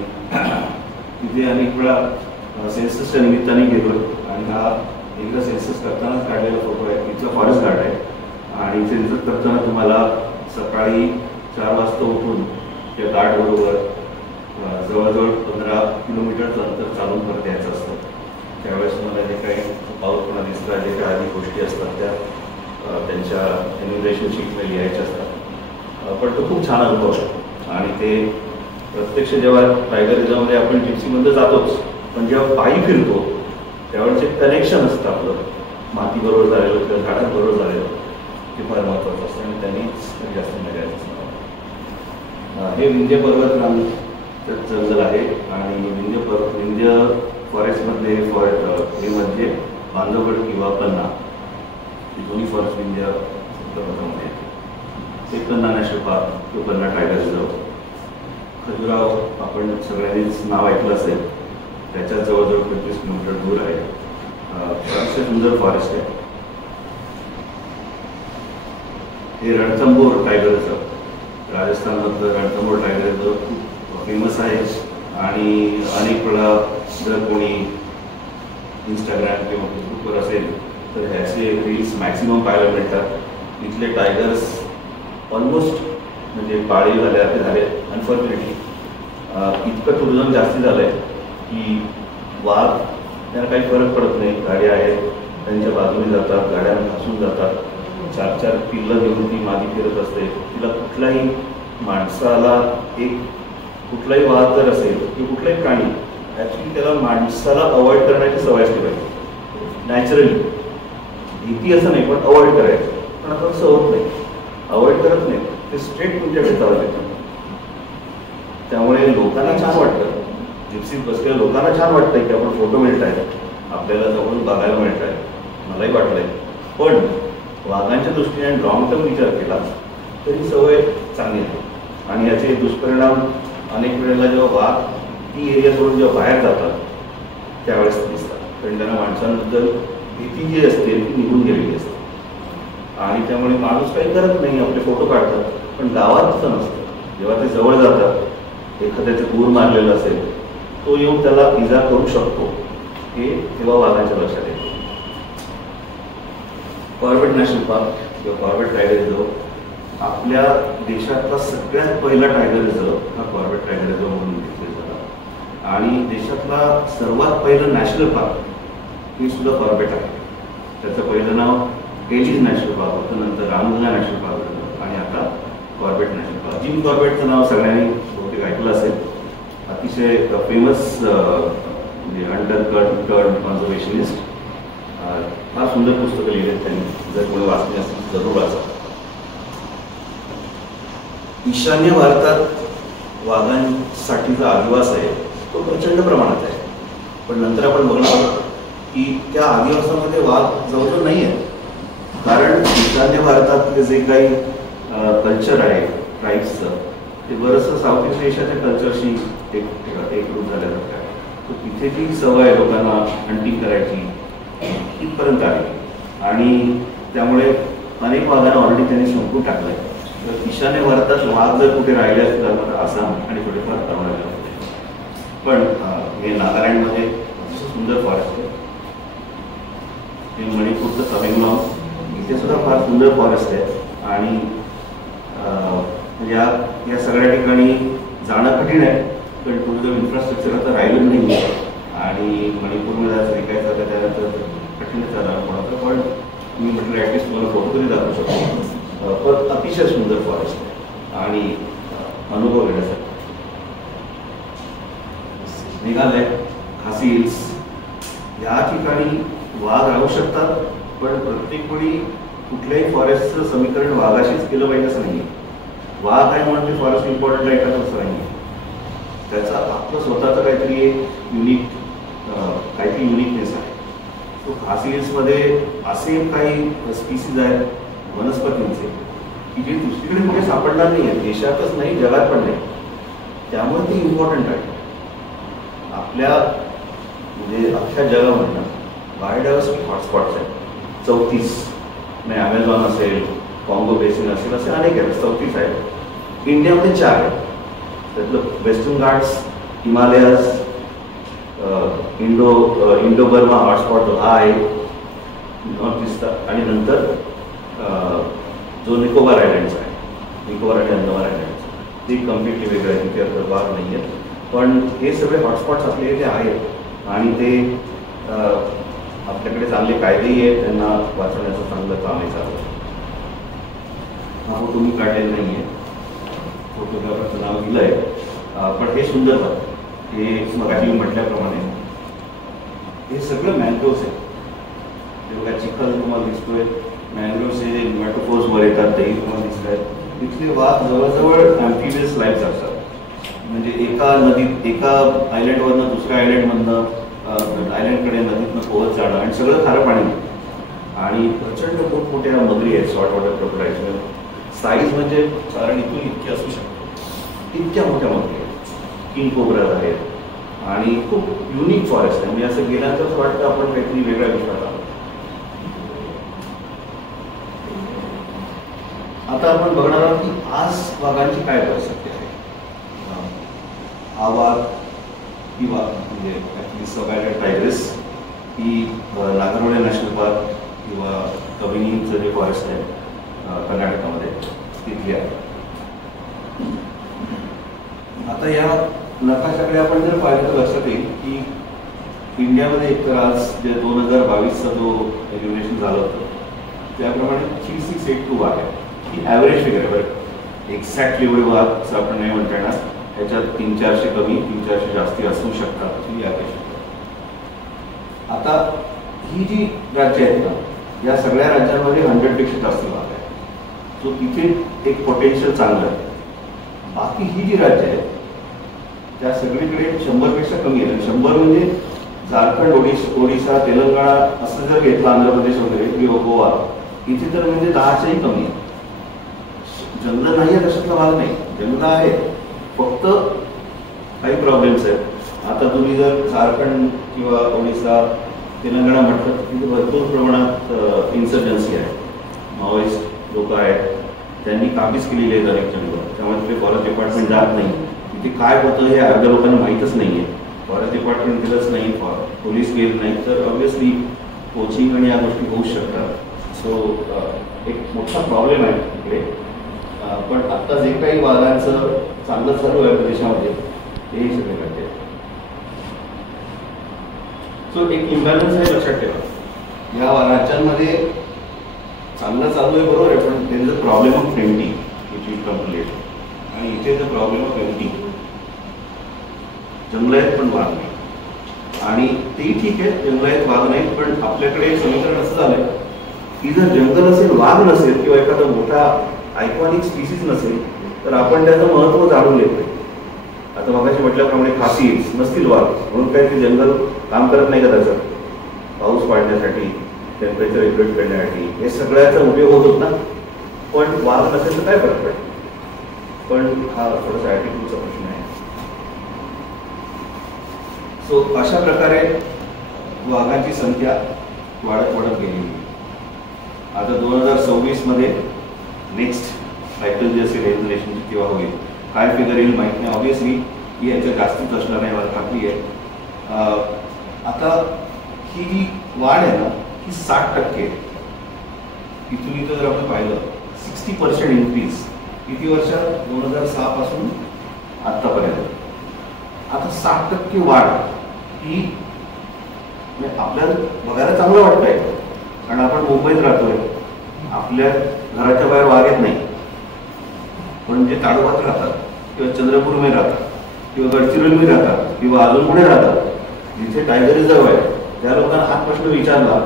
तिथे अनेक वेळा सेन्ससच्या निमित्ताने गेलो आणि हा एकदा सेन्सस करतानाच काढलेला फोटो आहे. तिथला फॉरेस्ट गार्ड आहे आणि सेन्सस करताना तुम्हाला सकाळी 4 वाजता उठून त्या गार्डबरोबर जवळजवळ 15 किलोमीटरचं अंतर चालून परत यायचं असतं. त्यावेळेस मला जे काही पाऊसपणा दिसतात, जे काही आधी गोष्टी असतात त्या त्यांच्या एन्युमरेशन शीटमध्ये लिहायच्या असतात. पण तो खूप छान अनुभव आहे. आणि ते प्रत्यक्ष जेव्हा टायगर रिझर्वमध्ये आपण जिप्सीमध्ये जातोच, पण जेव्हा पायी फिरतो त्यावेळेस एक कनेक्शन असतं आपलं मातीबरोबर झालेलं किंवा झाडांबरोबर झालेलं, ते फार महत्त्वाचं असतं आणि त्यांनीच जास्त मजा येत असतं. हे विंध्य पर्वतरांगचं जंगल आहे आणि विंध्य फॉरेस्टमधले हे म्हणजे बांधवगड किंवा पन्ना, ही दोन्ही फॉरेस्ट विंध्य पर्वतामध्ये येते. ते पन्ना नॅशनल पार्क किंवा पन्ना टायगर रिझर्व. खजुराहो आपण सगळ्यांनीच नाव ऐकलं असेल, त्याच्या जवळजवळ 25 किलोमीटर दूर आहे. फारसे सुंदर फॉरेस्ट आहे. हे रणथंबोर टायगर रिझर्व, राजस्थानमधलं रणथंबोर टायगर रिझर्व खूप फेमस आहे. आणि अनेक वेळा जर कोणी इंस्टाग्राम किंवा फेसबुकवर असेल तर ह्याचे रील्स मॅक्सिमम पाहायला मिळतात. इथले टायगर्स ऑलमोस्ट म्हणजे पाळीव झाले. अनफॉर्च्युनेटली इतकं टुरिझम जास्ती झालं आहे की वाघ त्यांना काही फरक पडत नाही. गाड्या आहेत त्यांच्या बाजूने जातात, गाड्यांना घासून जातात. 4-4 पिल्लं घेऊन ती मादी फिरत असते. तिला कुठल्याही माणसाला कुठलाही वाघ जर असेल किंवा कुठलाही प्राणी ॲक्च्युली त्याला माणसाला अवॉइड करण्याची सवय असते पाहिजे नॅचरली. भीती असं नाही, पण अवॉइड करायचं. पण आता असं होत नाही, अवॉइड करत नाही, ते स्ट्रेट तुमच्याकडे चालत येतं. त्यामुळे त्यामुळे लोकांना छान वाटतं, जिप्सीत बसलेल्या लोकांना छान वाटतं की आपण फोटो मिळत आहेत, आपल्याला जवळून बघायला मिळत आहे, मलाही वाटलंय. पण वाघांच्या दृष्टीने लॉंग टर्म विचार केला तरी सवय चांगली आहे. आणि याचे दुष्परिणाम अनेक वेळेला जेव्हा वाघ ती एरिया सोडून जेव्हा बाहेर जातात त्यावेळेस दिसतात. कारण त्यांना माणसांबद्दल भीती जी असते ती निघून गेलेली असते आणि त्यामुळे माणूस काही करत नाही, आपले फोटो काढतात. पण गावात तसं नसतं. जेव्हा ते जवळ जातात, एखाद्याचं गूर मारलेलं असेल, तो येऊन त्याला इजा करू शकतो, हे तेव्हा वाघाच्या लक्षात येते. कॉर्बेट नॅशनल पार्क किंवा कॉर्बेट टायगर रिझर्व आपल्या देशातला सगळ्यात पहिला टायगर रिझर्व हा कॉर्बेट टायगर रिझर्व म्हणून घेतला झाला. आणि देशातला सर्वात पहिलं नॅशनल पार्क हे सुद्धा कॉर्बेट आहे. त्याचं पहिलं नाव एलिस नॅशनल पार्क होतं, नंतर रामगंगा नॅशनल पार्क होतं आणि आता कॉर्बेट नॅशनल पार्क. जिम कॉर्बेटचं नाव सगळ्यांनी बहुतेक ऐकलं असेल. अतिशय फेमस म्हणजे अनटर्ड कॉन्झर्वेशनिस्ट. फार सुंदर पुस्तकं लिहिली आहेत त्यांनी, जर कोणी वाचली असेल जरूर वाचा. ईशान्य भारतात वाघांसाठीचा अधिवास आहे तो प्रचंड प्रमाणात आहे. पण नंतर आपण बघणार की त्या आदिवासामध्ये वाघ जवळजवळ नाही आहे. कारण ईशान्य भारतातले जे काही कल्चर आहे ट्राईब्सचं, ते बरंचसं साऊथ ईस्ट एशियाच्या कल्चरशी एकरूप झाल्यासारखं आहे. तर तिथे जी सवय आहे लोकांना हंटिंग करायची इथपर्यंत आली आणि त्यामुळे अनेक वाघांना ऑलरेडी त्यांनी संपून टाकलं आहे. तर ईशान्य भारतात वाघ जर कुठे राहिले असतील तर आसाम आणि थोडेफार अरुणाचल होते. पण हे नागालँडमध्ये अतिशय सुंदर फॉरेस्ट आहे. हे मणिपूरचं तमेंगलाँग इथे सुद्धा फार सुंदर फॉरेस्ट आहे. आणि या सगळ्या ठिकाणी जाणं कठीण आहे, पण तुझं इन्फ्रास्ट्रक्चर आता राहिलं नाही आहे. आणि मणिपूरमध्ये आज विकायचं आता त्यानंतर कठीणच झालं कोणाचं. पण मी म्हटलं ॲटलिस्ट तुम्हाला फोटो तरी दाखवू शकतो. पण अतिशय सुंदर फॉरेस्ट आहे आणि अनुभव घेण्यासाठी. मेघालय, खासी हिल्स या ठिकाणी वाघ राहू शकतात, पण प्रत्येक वेळी कुठल्याही फॉरेस्टचं समीकरण वाघाशीच केलं पाहिजे असं नाही. वाघ आहे म्हणजे फॉरेस्ट इम्पॉर्टंट आहे का तसं नाही. त्याचा आपलं स्वतःचं काहीतरी एक युनिकनेस आहे. सो खासी हिल्समध्ये असे काही स्पीसीज आहेत वनस्पतींचे की जे दुसरीकडे कुठे सापडणार नाही आहेत, देशातच नाही जगात पण नाही. त्यामुळे ते इम्पॉर्टंट आहे. आपल्या म्हणजे अख्ख्या जगामधनं बायोडायव्हर्सिटी हॉटस्पॉट्स आहेत 34. नाही ॲमेझॉन असेल, कॉंगो बेसिन असेल, असे अनेक आहेत, 34 आहेत. इंडियामध्ये 4 आहेत. त्यातलं western Ghats, Himalayas, Indo Burma hotspot जो हा आहे नॉर्थ ईस्टचा, आणि नंतर जो निकोबार आयलँड्स आहे, निकोबार आणि अंदमान आयलँड्स, ते कम्प्लिटली वेगळं आहे. तिथे आता वाघ नाही आहेत. पण हे सगळे हॉटस्पॉट्स आपले इथे आहेत आणि ते आपल्याकडे चांगले कायदेही आहेत, त्यांना वाचवण्याचं चांगलं कामही चालू आहे. हा फोटो मी काढलेला नाही आहे, फोटोग्राफरचं नाव दिलं आहे. पण हे सुंदर वाटतं. हे मगाशी म्हटल्याप्रमाणे हे सगळं मॅनग्रोव्स आहे. ते बघा चिखल तुम्हाला दिसतोय, मॅनग्रोव्स हे मेट्रोपोजवर येतात, तेही तुम्हाला दिसत आहेत. इथले वाघ जवळजवळ ॲम्फिबियस लाईफ असतात. म्हणजे एका नदीत, एका आयलँडवरनं दुसऱ्या आयलँडमधनं आयलँडकडे नदीतनं पोहत जाणं आणि सगळं खारं पाणी. आणि प्रचंड मोठमोठ्या मगरी आहेत, सॉल्ट वॉटर क्रोकोडाईल्स. साईज म्हणजे कारण इथून इतकी असू शकते, इतक्या मोठ्या मगरी आहेत. किंग कोब्राज आहेत आणि खूप युनिक फॉरेस्ट आहे. म्हणजे असं गेल्यानंतर वाटतं आपण काहीतरी वेगळ्या विषयात आहोत. आता आपण बघणार आहोत की आज वाघांची काय परिस्थिती आहे. हा वाघ ही वाघ म्हणजे सगळ्या टायगर्स ही नागरहोळे नॅशनल पार्क किंवा कबिनीचं जे फॉरेस्ट आहे कर्नाटकामध्ये तिथली आहे. आता या नकाशाकडे आपण जर पाहिलं तर लक्षात येईल की इंडियामध्ये एकतर आज जे 2022चा जो रेग्युलेशन झालं होतं त्याप्रमाणे 3682 वाघ आहे. ही ॲव्हरेज फिगर आहे. बरं एक्झॅक्टली एवढे वाघ असं आपण नाही म्हणता येणार. ह्याच्यात 300-400 कमी, 300-400 जास्ती असू शकतात ही ॲव्हरेज. आता ही जी राज्य आहेत ना, या सगळ्या राज्यांमध्ये 100पेक्षा जास्त वाघ आहे. सो तिथे एक पोटेन्शियल चांगलं आहे. बाकी ही जी राज्य आहेत त्या सगळीकडे 100पेक्षा कमी आहे. 100 म्हणजे झारखंड, ओडिशा, तेलंगणा असं जर घेतलं, आंध्र प्रदेश वगैरे किंवा गोवा, इथे तर म्हणजे 10च्याही कमी आहे. जंगल नाही आहे तशातला भाग नाही, जंगल आहे, फक्त काही प्रॉब्लेम्स आहेत. आता तुम्ही जर झारखंड किंवा ओडिशा, तेलंगणा म्हटलं तर तिथे भरपूर प्रमाणात इन्सर्जन्सी आहे, माओइस्ट लोक आहेत, त्यांनी काबीज केलेली आहे अनेक जंगल. त्यामुळे तिथे फॉरेस्ट डिपार्टमेंट जात नाही. तिथे काय होतं हे अर्ध्या लोकांना माहीतच नाही आहे. फॉरेस्ट डिपार्टमेंट गेलंच नाही, पोलीस गेलं नाही तर ऑब्व्हियसली पोचिंग आणि या गोष्टी होऊ शकतात. सो एक मोठा प्रॉब्लेम आहे तिकडे. पण आत्ता जे काही वाघांचं चांगलं चालू आहे प्रदेशामध्ये हे सगळे करते. सो एक इम्बॅलन्स आहे, लक्षात ठेवा. या राज्यांमध्ये चांगलं चालू आहे बरोबर आहे, पण there is a problem of printing which is complete. आणि इथे द प्रॉब्लेम ऑफ प्रिंटिंग. जंगल आहेत पण वाघ नाही. आणि तेही ठीक आहे, जंगल आहेत वाघ नाही, पण आपल्याकडे समीकरण असं झालंय की जर जंगल असेल, वाघ नसेल किंवा एखादा मोठा आयकॉनिक स्पीसीज नसेल तर आपण त्याचं महत्त्व जाणून घेतोय. आता मगाशी म्हटल्याप्रमाणे खासी नसतील वाघ म्हणून काय ते जंगल काम करत नाही का? त्याचं पाऊस पाडण्यासाठी, टेम्परेचर रेग्युलेट करण्यासाठी हे सगळ्याचा उपयोग होतोच ना. पण वाघ नसेल तर काय फरक पडतो? पण हा थोडासा ॲटिट्यूडचा प्रश्न आहे. सो अशा प्रकारे वाघांची संख्या वाढत गेली. आता 2026 मध्ये नेक्स्ट सायकल जी असेल हेल्थ रिलेशनची तेव्हा होईल. काय फिगर येईल माहीत नाही. ऑब्व्हियसली ही याच्या जास्तीच असणार नाही, मला खात्री आहे. आता ही जी वाढ आहे ना ही 60% आहे. इथून इथं जर आपण पाहिलं 60% इन्क्रीज किती वर्षात? 2006 पासून आत्तापर्यंत. आता 60% वाढ ही आपल्याला बघायला चांगलं वाटतंय, कारण आपण मुंबईत राहतोय, आपल्या घराच्या बाहेर वाघ येत नाही. पण जे ताडोबात राहतात किंवा चंद्रपूरमध्ये राहतात किंवा गडचिरोलीमध्ये राहतात किंवा अजून पुढे राहतात जिथे टायगर रिझर्व आहे, त्या लोकांना हा प्रश्न विचारला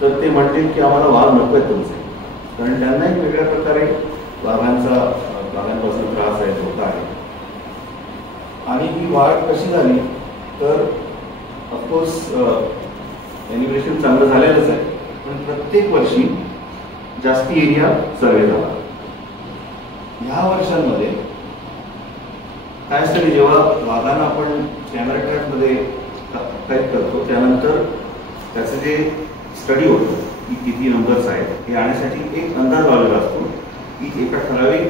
तर ते म्हणतील की आम्हाला वाघ नको आहे तुमचे, कारण त्यांना एक वेगळ्या प्रकारे वाघांपासून त्रास आहे, धोका आहे. आणि ही वाढ कशी झाली तर ऑफकोर्स एनिमेशन चांगलं झालेलंच आहे, पण प्रत्येक वर्षी जास्ती एरिया सर्वे झाला. ह्या वर्षांमध्ये काय असतं की जेव्हा वाघांना आपण कॅमेरा ट्रॅपमध्ये टाईप करतो त्यानंतर त्याचं जे स्टडी होतं की किती नंबर्स आहेत हे आणण्यासाठी एक अंदाज लावलेला असतो की एका ठराविक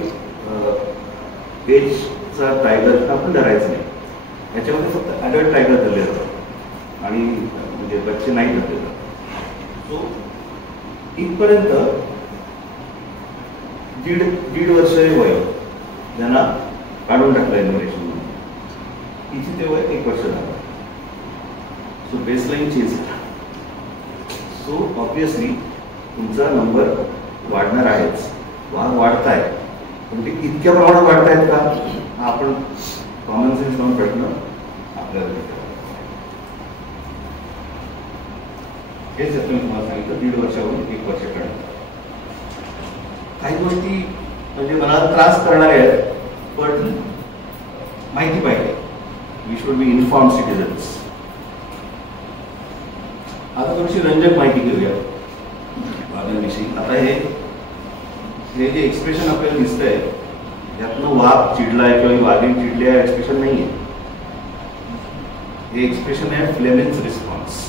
एजचा टायगर आपण धरायचं नाही. याच्यामध्ये फक्त ॲडल्ट टायगर धरले जातात आणि म्हणजे बच्चे नाही धरले जातात. सो इथपर्यंत दीड वर्ष वय ज्यांना काढून टाकलं एन्युमरेशन म्हणून, इथे ते वय 1 वर्ष झालं. सो बेसलाईन चेंज झाला. सो ऑब्व्हियसली तुमचा नंबर वाढणार आहेच. वाघ वाढत आहे, पण ते इतक्या प्रमाणात वाढत आहेत का हा आपण कॉमन सेन्स लावून प्रश्न आपल्याला हेच मी तुम्हाला सांगितलं. 1.5 वर्षावरून 1 वर्ष काढलं. काही गोष्टी म्हणजे मला त्रास करणाऱ्या आहेत, पण माहिती पाहिजे. We should be inform citizens. आता थोडीशी रंजक माहिती घेऊया वाघांविषयी. आता हे जे एक्सप्रेशन आपल्याला दिसतंय यातनं वाघ चिडलाय किंवा वाघीण चिडली आहे एक्सप्रेशन नाही आहे. हे एक्सप्रेशन आहे फ्लेमिन्स रिस्पॉन्स.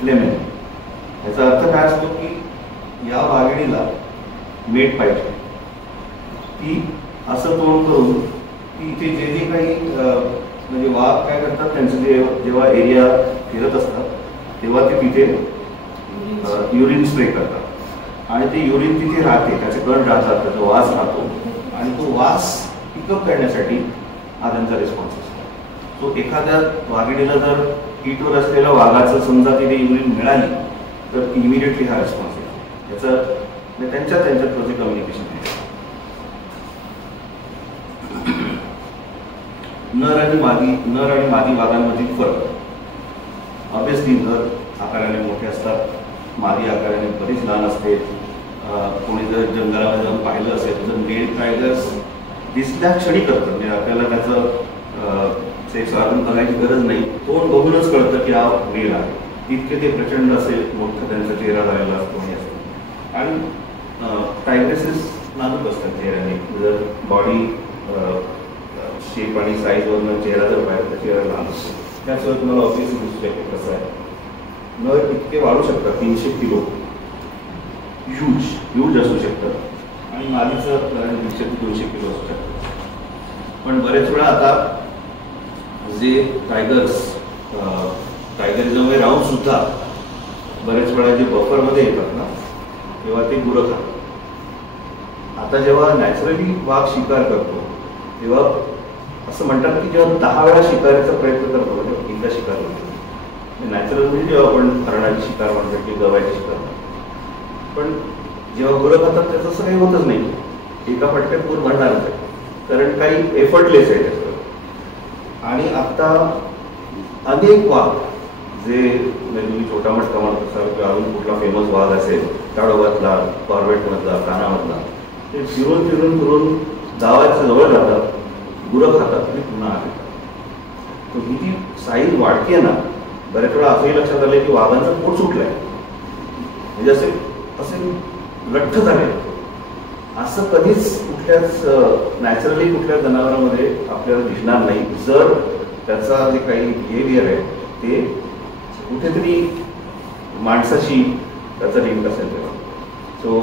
फ्लेमिन याचा अर्थ काय असतो की या वाघिणीला मेट पाहिजे. ती असं तोंड करून की इथे जे जे काही म्हणजे वाघ काय करतात त्यांचं जेव्हा एरिया फिरत असतात तेव्हा ते तिथे युरिन स्प्रे करतात आणि ते युरिन तिथे राहते, त्याचे कण राहतात, त्याचा वास राहतो आणि तो वास पिकअप करण्यासाठी हा त्यांचा रिस्पॉन्स असतो. तो एखाद्या वाघिणीला जर कीटवर असलेल्या वाघाचं समजा तिथे युरिन मिळाली तर इमिडिएटली हा रिस्पॉन्स येतो. याचा त्यांच्यात प्रोजे कम्युनिकेशन आहे. नर आणि मादी वाघांमधील फरक ऑब्व्हियसली नर आकाराने मोठे असतात, मादी आकाराने बरीच लहान असते. कोणी जर जंगलामध्ये जाऊन पाहिलं असेल तर मेल टायगर्स दिसल्या क्षणी करतात, म्हणजे आपल्याला त्याचं सेक्स ऑर्गन बघायची गरज नाही, तोंड बघूनच कळतं की हा मेल आहे. इतके ते प्रचंड असे मोठं त्यांचा चेहरा झालेला असतो हे असतो. आणि टायग्रेसेस नाजूक असतात चेहऱ्याने. जर बॉडी शेप आणि साईजवरनं चेहरा जर पाहिजे तर चेहरा लहान असतो. त्याशिवाय तुम्हाला ऑफिस दिसू शकते कसं आहे. नर इतके वाढू शकतात 300 किलो, ह्यूज असू शकतं. आणि मादीचं 150 ते 200 किलो असू शकतं. पण बरेच वेळा आता जे टायगरिझममध्ये राहून सुद्धा बरेच वेळा जे बफरमध्ये येतात ना तेव्हा ते गुरं खातात. आता जेव्हा नॅचरली वाघ शिकार करतो तेव्हा असं म्हणतात की जेव्हा 10 वेळा शिकारीचा प्रयत्न करतो तेव्हा एकदा शिकार होतो. नॅचरल म्हणजे जेव्हा आपण हरणाची शिकार म्हणतो की गव्याची शिकार म्हणतो. पण जेव्हा गुरं खातात त्याचं असं काही होतच नाही. एका फटक्यात पूर भरणारच आहे, कारण काही एफर्टलेस आहे त्याचं. आणि आता अनेक वाघ जे तुम्ही छोटा मोठा म्हणत असाल किंवा अजून कुठला फेमस वाघ असेल, ताडोबातला, कॉर्बेटमधला, कानामधला, ते फिरून फिरून फिरून गावाच्या जवळ जातात, गुरं खातात आणि पुन्हा येतात. तर ही जी साईज वाढती आहे ना, बऱ्याच वेळा असंही लक्षात आलंय की वाघांचं पोट सुटलंय, म्हणजे असे असे लठ्ठ झाले. असं कधीच कुठल्याच नॅचरली कुठल्या जनावरांमध्ये आपल्याला दिसणार नाही, जर त्याचा जे काही बिहेवियर आहे ते कुठेतरी माणसाशी त्याचा लिंक असेल तेव्हा. सो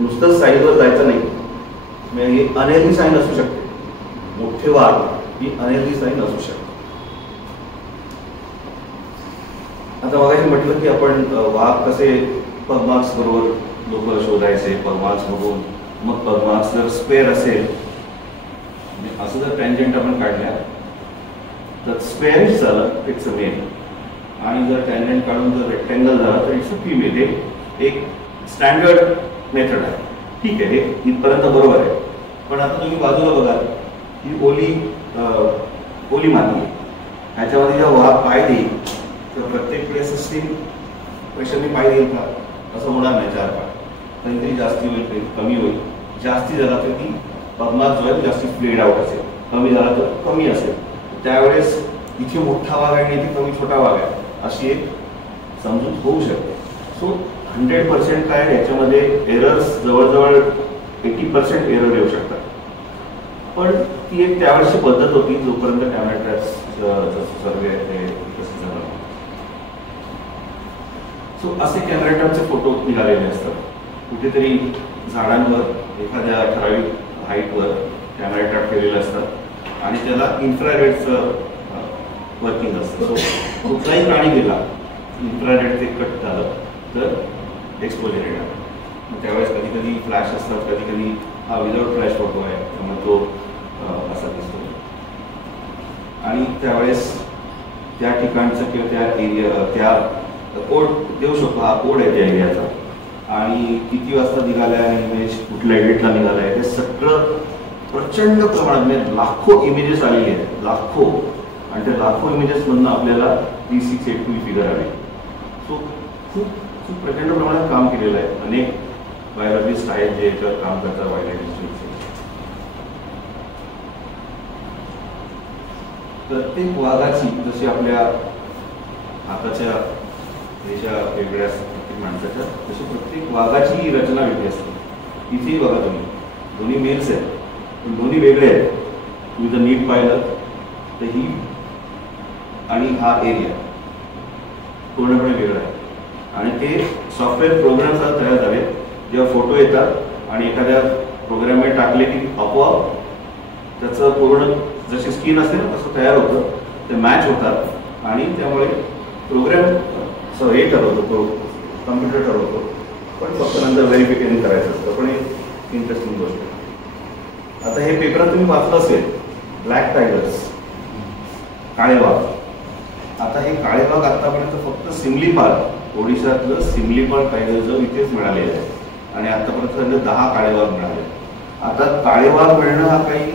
नुसतंच साईजवर जायचं नाही, म्हणजे ही अनहेल्दी साईन असू शकते. मोठे वाघ ही अनहेल्दी साईन असू शकते. आता मगाशी म्हटलं की आपण वाघ कसे पगमार्क्स बरोबर लोक शोधायचे, पगमार्क्स बघून मग पगमार्क्स जर स्क्वेअर असेल, असं जर टँजंट आपण काढल्या तर स्क्वेअरच झालं इट्स अ मेल, आणि जर टँजंट काढून जर रेक्टँगल झाला तर इट्स अ फीमेल. हे एक स्टँडर्ड मेथड आहे. ठीक आहे, हे इथपर्यंत बरोबर आहे. पण आता तुम्ही बाजूला बघाल ही ओली माती, ह्याच्यामध्ये जेव्हा वाघ पाय देईल तर प्रत्येक वेळेस सेम पैशांनी पाय देईल का? असं होणार नाही. 4 पाय कधीतरी जास्ती होईल, कधी कमी होईल. जास्ती झाला तर ती पगमार्क जो आहे जास्ती फ्लेड आउट असेल, कमी झाला तर कमी असेल. त्यावेळेस इथे मोठा वाघ आहे आणि इथे कमी छोटा वाघ आहे अशी एक समजूत होऊ शकते. सो 100% काय याच्यामध्ये एरर्स जवळजवळ 80% एरर येऊ शकतात. पण ती एक त्यावेळेसची पद्धत होती जोपर्यंत कॅमेरा ट्रॅप्सचं सर्वे हे विकसित झालं. सो असे कॅमेरा ट्रॅपचे फोटो निघालेले असतात. कुठेतरी झाडांवर एखाद्या ठराविक हाईटवर कॅमेरा ट्रॅप केलेले असतात आणि त्याला इन्फ्रारेडचं वर्किंग असतं. सो कुठलाही प्राणी गेला, इन्फ्रारेड ते कट झालं तर एक्सपोजर येणार. त्यावेळेस कधी कधी फ्लॅश असतात, कधी कधी हा विदाउट फ्लॅश फोटो आहे, त्यामुळे तो असा दिसतो. आणि त्यावेळेस त्या ठिकाणचं किंवा त्या एरिया त्या कोड देऊ शकतो. हा कोड आहे त्या एरियाचा, आणि किती वाजता निघाला आहे, इमेज कुठल्या डेटला निघाला आहे, हे सगळं प्रचंड प्रमाणात म्हणजे लाखो इमेजेस आलेले आहेत, लाखो. आणि त्या लाखो इमेजेसमधनं आपल्याला 3682 फिगर आली. सो खूप खूप प्रचंड प्रमाणात काम केलेलं आहे. अनेक बायोलॉजिस्ट आहेत जे याच्यावर काम करतात वाईल्ड लाईफ इन्स्टिट्यूटचे. प्रत्येक वाघाची जशी आपल्या हाताच्या रेषा वेगळ्या असतात प्रत्येक माणसाच्या, तशी प्रत्येक वाघाची रचना वेगळी असते. इथेही बघा तुम्ही, दोन्ही मेल्स आहेत पण दोन्ही वेगळे आहेत. तुम्ही जर नीट पाहिलं तर ही आणि हा एरिया पूर्णपणे वेगळा आहे. आणि ते सॉफ्टवेअर प्रोग्राम्स तयार झाले. जेव्हा फोटो येतात आणि एखाद्या प्रोग्राममध्ये टाकले की आपोआप त्याचं पूर्ण जशी स्किन असते ना तसं तयार होतं, ते मॅच होतात. आणि त्यामुळे प्रोग्राम हे ठरवतो, तो कम्प्युटर ठरवतो, पण फक्त नंतर व्हेरिफिकेशन करायचं असतं. पण एक इंटरेस्टिंग गोष्ट आहे. आता हे पेपरात तुम्ही वाचलं असेल, ब्लॅक टायगर्स, काळे वाघ. आता हे काळे वाघ आतापर्यंत फक्त सिमलीपाल, ओडिशातलं सिमलीपाल टायगर जो इथेच मिळालेलं आहे. आणि आतापर्यंत 10 काळे वाघ मिळाले. आता काळे वाघ मिळणं हा काही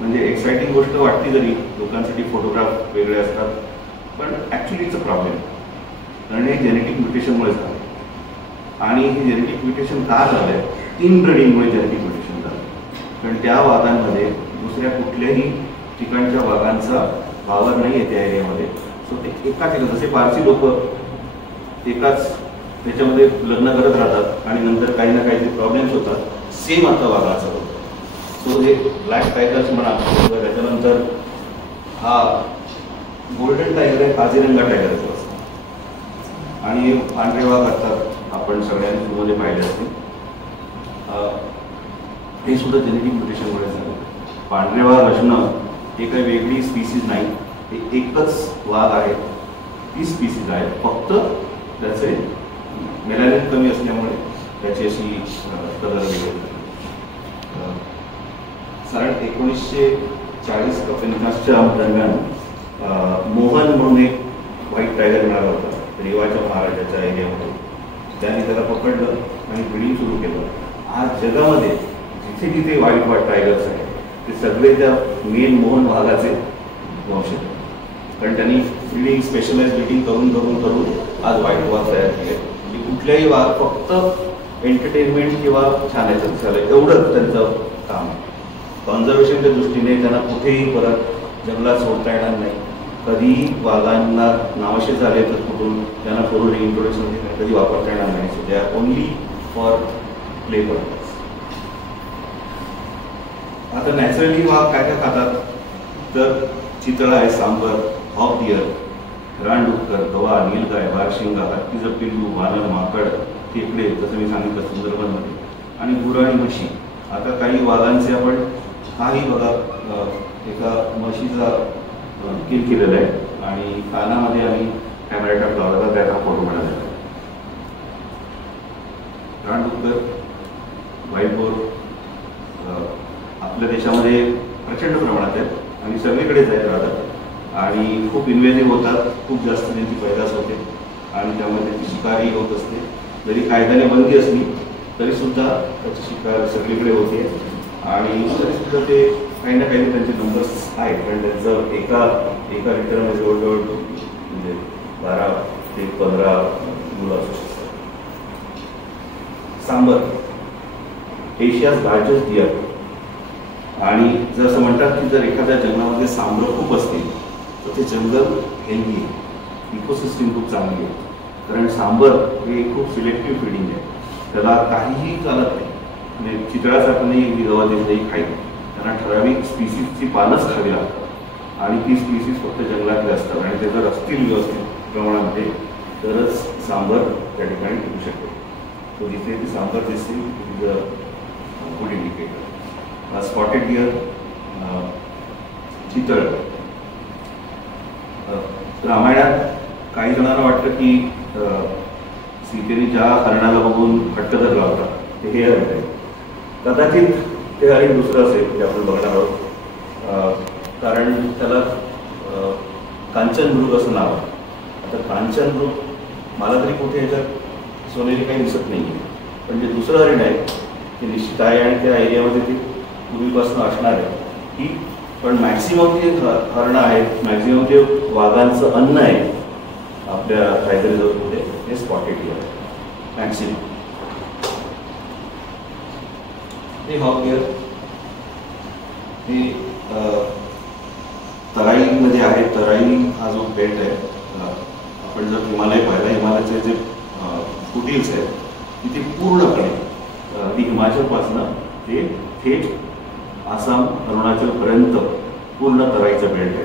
म्हणजे एक्साइटिंग गोष्ट वाटते, जरी लोकांसाठी फोटोग्राफ वेगळे असतात, पण ॲक्च्युली इट्स अ प्रॉब्लेम. कारण हे जेनेटिक म्युटेशनमुळे झालं. आणि हे जेनेटिक म्युटेशन का झालं आहे? इनब्रीडिंगमुळे जेनेटिक म्युटेशन झालं. कारण त्या वाघांमध्ये दुसऱ्या कुठल्याही ठिकाणच्या वाघांचा वावर नाही आहे त्या एरियामध्ये. सो ते एका ठिकाणी जसे पारसी लोक एकाच त्याच्यामध्ये लग्न करत राहतात आणि नंतर काही ना काही प्रॉब्लेम्स होतात, सेम आता वाघाचं होतं. सो हे ब्लॅक टायगर्स म्हणा, त्याच्यानंतर हा गोल्डन टायगर आहे, काझीरंगा टायगरचा असतो, आणि पांढरे वाघ असतात आपण सगळ्यांनी मध्ये पाहिले असतील. हे सुद्धा जेनेटिक म्युटेशनमुळे झालं. पांढरे वाघ असणं हे काही वेगळी स्पीसीज नाही, हे एकच वाघ आहे, ती स्पीसीज आहे, फक्त त्याचे मेलॅनिन कमी असल्यामुळे त्याची अशी कलर वेगळे. साधारण 1940 का 50च्या दरम्यान मोहन म्हणून एक व्हाईट टायगर मिळाला होता रेवाच्या महाराजाच्या एरियामध्ये. त्याने त्याला पकडलं आणि ब्रीडिंग सुरू केलं. आज जगामध्ये जिथे जिथे व्हाईट टायगर्स आहेत ते सगळे त्या मेन मोहन वाघाचे वंश आहेत, कारण त्यांनी ब्रीडिंग स्पेशलाइज ब्रीडिंग करून करून करून आज व्हाईट वाघ तयार केले. म्हणजे कुठल्याही वाघ फक्त एंटरटेनमेंट किंवा छान याच्यात झालं एवढंच त्यांचं काम. कॉन्झर्वेशनच्या दृष्टीने त्यांना कुठेही परत जंगलात सोडता येणार नाही. कधी वाघांना नावशे झाले तर कुठून त्यांना करून रिइंट्रोडक्शन कधी वापरता येणार नाही. So they are only for play purpose. आता नॅचरली वाघ काय काय खातात तर चितळा आहे, सांबर, हॉक डिअर, रानडुक्कर, गवा, नीलगाय, बारशिंगा, हत्तीचं पिल्लू, वानर, माकड, खेकडे, जसं मी सांगितलं सुंदरबनमध्ये, आणि गुरं आणि म्हशी. आता काही वाघांचे आपण हाही बघा, एका म्हशीचा किल केलेला आहे आणि कानामध्ये आम्ही कॅमेरा टाक लावला तर त्याचा फोटो मिळाला. रानडुक्कर, वाईटबोर आपल्या देशामध्ये प्रचंड प्रमाणात आहेत आणि सगळीकडेच आहेत राहतात आणि खूप इन्व्हेजिव्ह होतात, खूप जास्त त्यांची पैदास होते आणि त्यामुळे त्यांची शिकारही होत असते. जरी कायद्याने बंदी असली तरीसुद्धा त्याची शिकार सगळीकडे होते आणि तरीसुद्धा ते काही ना काही त्यांचे नंबर्स आहेत, कारण त्यांचं एका रिटर्नमध्ये जवळजवळ म्हणजे 12 ते 15 मुलं असू शकतात. सांबर एशियाज लार्जेस्ट डिअर, आणि जर असं म्हणतात की जर एखाद्या जंगलामध्ये सांबरं खूप असतील तर ते जंगल हेल्दी आहे, इकोसिस्टीम खूप चांगली आहे, कारण सांबर हे खूप सिलेक्टिव्ह फीडिंग आहे. त्याला काहीही चालत नाही, म्हणजे चितळासारखं नाही गवत नाही खाईल, त्यांना ठराविक स्पीसीजची पानच खावी लागतात आणि ती स्पीसीज फक्त जंगलातले असतात आणि ते जर असतील व्यवस्थित प्रमाणामध्ये तरच सांबर त्या ठिकाणी टिकू शकते. तो जिथे ती सांबर दिसतील good indicator. Spotted deer, chital. रामायणात काही जणांना वाटतं की सीतेने ज्या हरणाला बघून हट्ट धरला होता ते हे हरिण आहे. कदाचित ते हरिण दुसरं असेल जे आपण बघणार आहोत, कारण त्याला कांचनमृग असं नाव आहे. आता कांचनमृग मला तरी कुठे याच्यात सोनेरी काही दिसत नाही आहे, पण जे दुसरं हरिण आहे ते निश्चित आहे आणि त्या एरियामध्ये ते पूर्वीपासून असणार आहे की. पण मॅक्सिमम जे हरणं आहेत, मॅक्सिमम जे वाघांचं अन्न आहे आपल्या टायगर रिझर्वमध्ये हे स्पॉटेड डिअर आहे मॅक्सिमम. हे हॉक डिअर हे तराईमध्ये आहे. तराई हा जो बेल्ट आहे, आपण जर हिमालय पाहिला, हिमालयाचे जे फुटिल्स आहेत तिथे पूर्णपणे अगदी हिमाचलपासनं ते थेट आसाम अरुणाचलपर्यंत पूर्ण तराईचं बेल्ट आहे.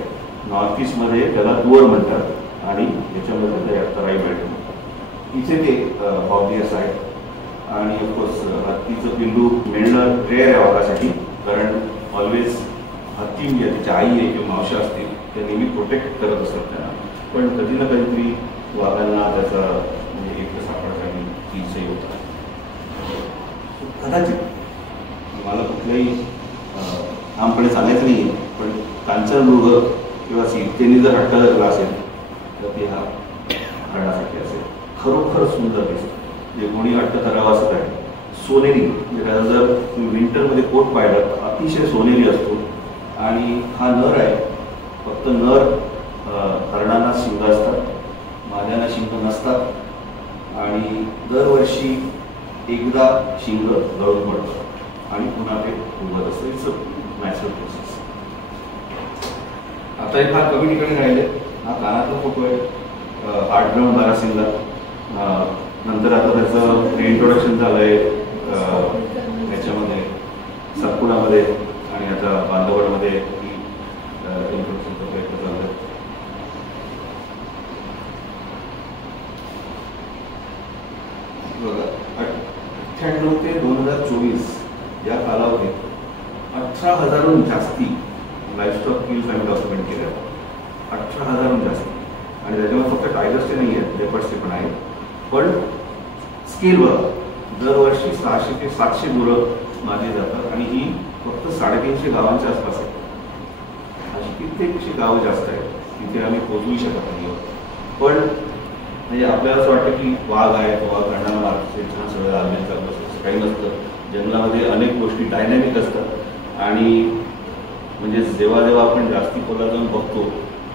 नॉर्थ ईस्टमध्ये त्याला दुअर म्हणतात आणि याच्यामध्ये तराई बेल्ट म्हणतात. इथे ते हॉबियस आहेत आणि ऑफकोर्स हत्तीचं पिल्लू मिळणं रेअर आहे वाघासाठी, कारण ऑलवेज हत्ती म्हणजे तिच्या आई आहे किंवा मावशा असतील त्या नेहमी प्रोटेक्ट करत असतात त्यांना, पण कधी ना कधीतरी वाघांना त्याचा म्हणजे एक सापडण्यासाठी तीचही होतात. कदाचित मला कुठल्याही ठामपणे सांगायचं नाही आहे, पण कांचनमृग किंवा सीतेने जर हट्ट धरला असेल तर ते हा हरणासाठी असेल. खरोखर सुंदर दिसतं, जे कोणी हट्ट धरावा असं काय. सोनेरी म्हणजे त्याला जर तुम्ही विंटरमध्ये कोट पाहिला तर अतिशय सोनेरी असतो आणि हा नर आहे. फक्त नर हरणांना शिंग असतात, माद्यांना शिंग नसतात आणि दरवर्षी एकदा शिंग गळून पडतं आणि पुन्हा ते उगवत असतं. It's a natural process. आत्ताही फार कमी ठिकाणी राहिले. हा कानातला फोटो आहे, आठग्राम बारासिंगला. नंतर आता त्याचं इंट्रोडक्शन झालं आहे ह्याच्यामध्ये सातपुडामध्ये, आणि आता बांधवडमध्ये इंट्रोडक्शनचा प्रयत्न चालू आहे. बघा, 98 ते 2024 या कालावधीत 18,000हून जास्ती लाईफस्टॉक किल्स आम्ही डॉक्युमेंट केल्या. 18,000हून जास्ती. आणि त्याच्यामध्ये फक्त टायगर्सचे नाही आहेत, लेपर्ड्सचे पण आहेत. पण स्केल बघा, दरवर्षी 600 ते 700 गुरं मारली जातात आणि ही फक्त 350 गावांच्या आसपास आहे. अशी कित्येकशी गावं जास्त आहेत तिथे आम्ही पोचवू शकत नाही. पण म्हणजे आपल्याला असं वाटतं की वाघ आहे, तो वाघ करणारा मार्केट छान सगळं आलेलं चालू असतं, असं काही नसतं. जंगलामध्ये अनेक गोष्टी डायनॅमिक असतात. आणि म्हणजे जेव्हा जेव्हा आपण जास्ती खोलात जाऊन बघतो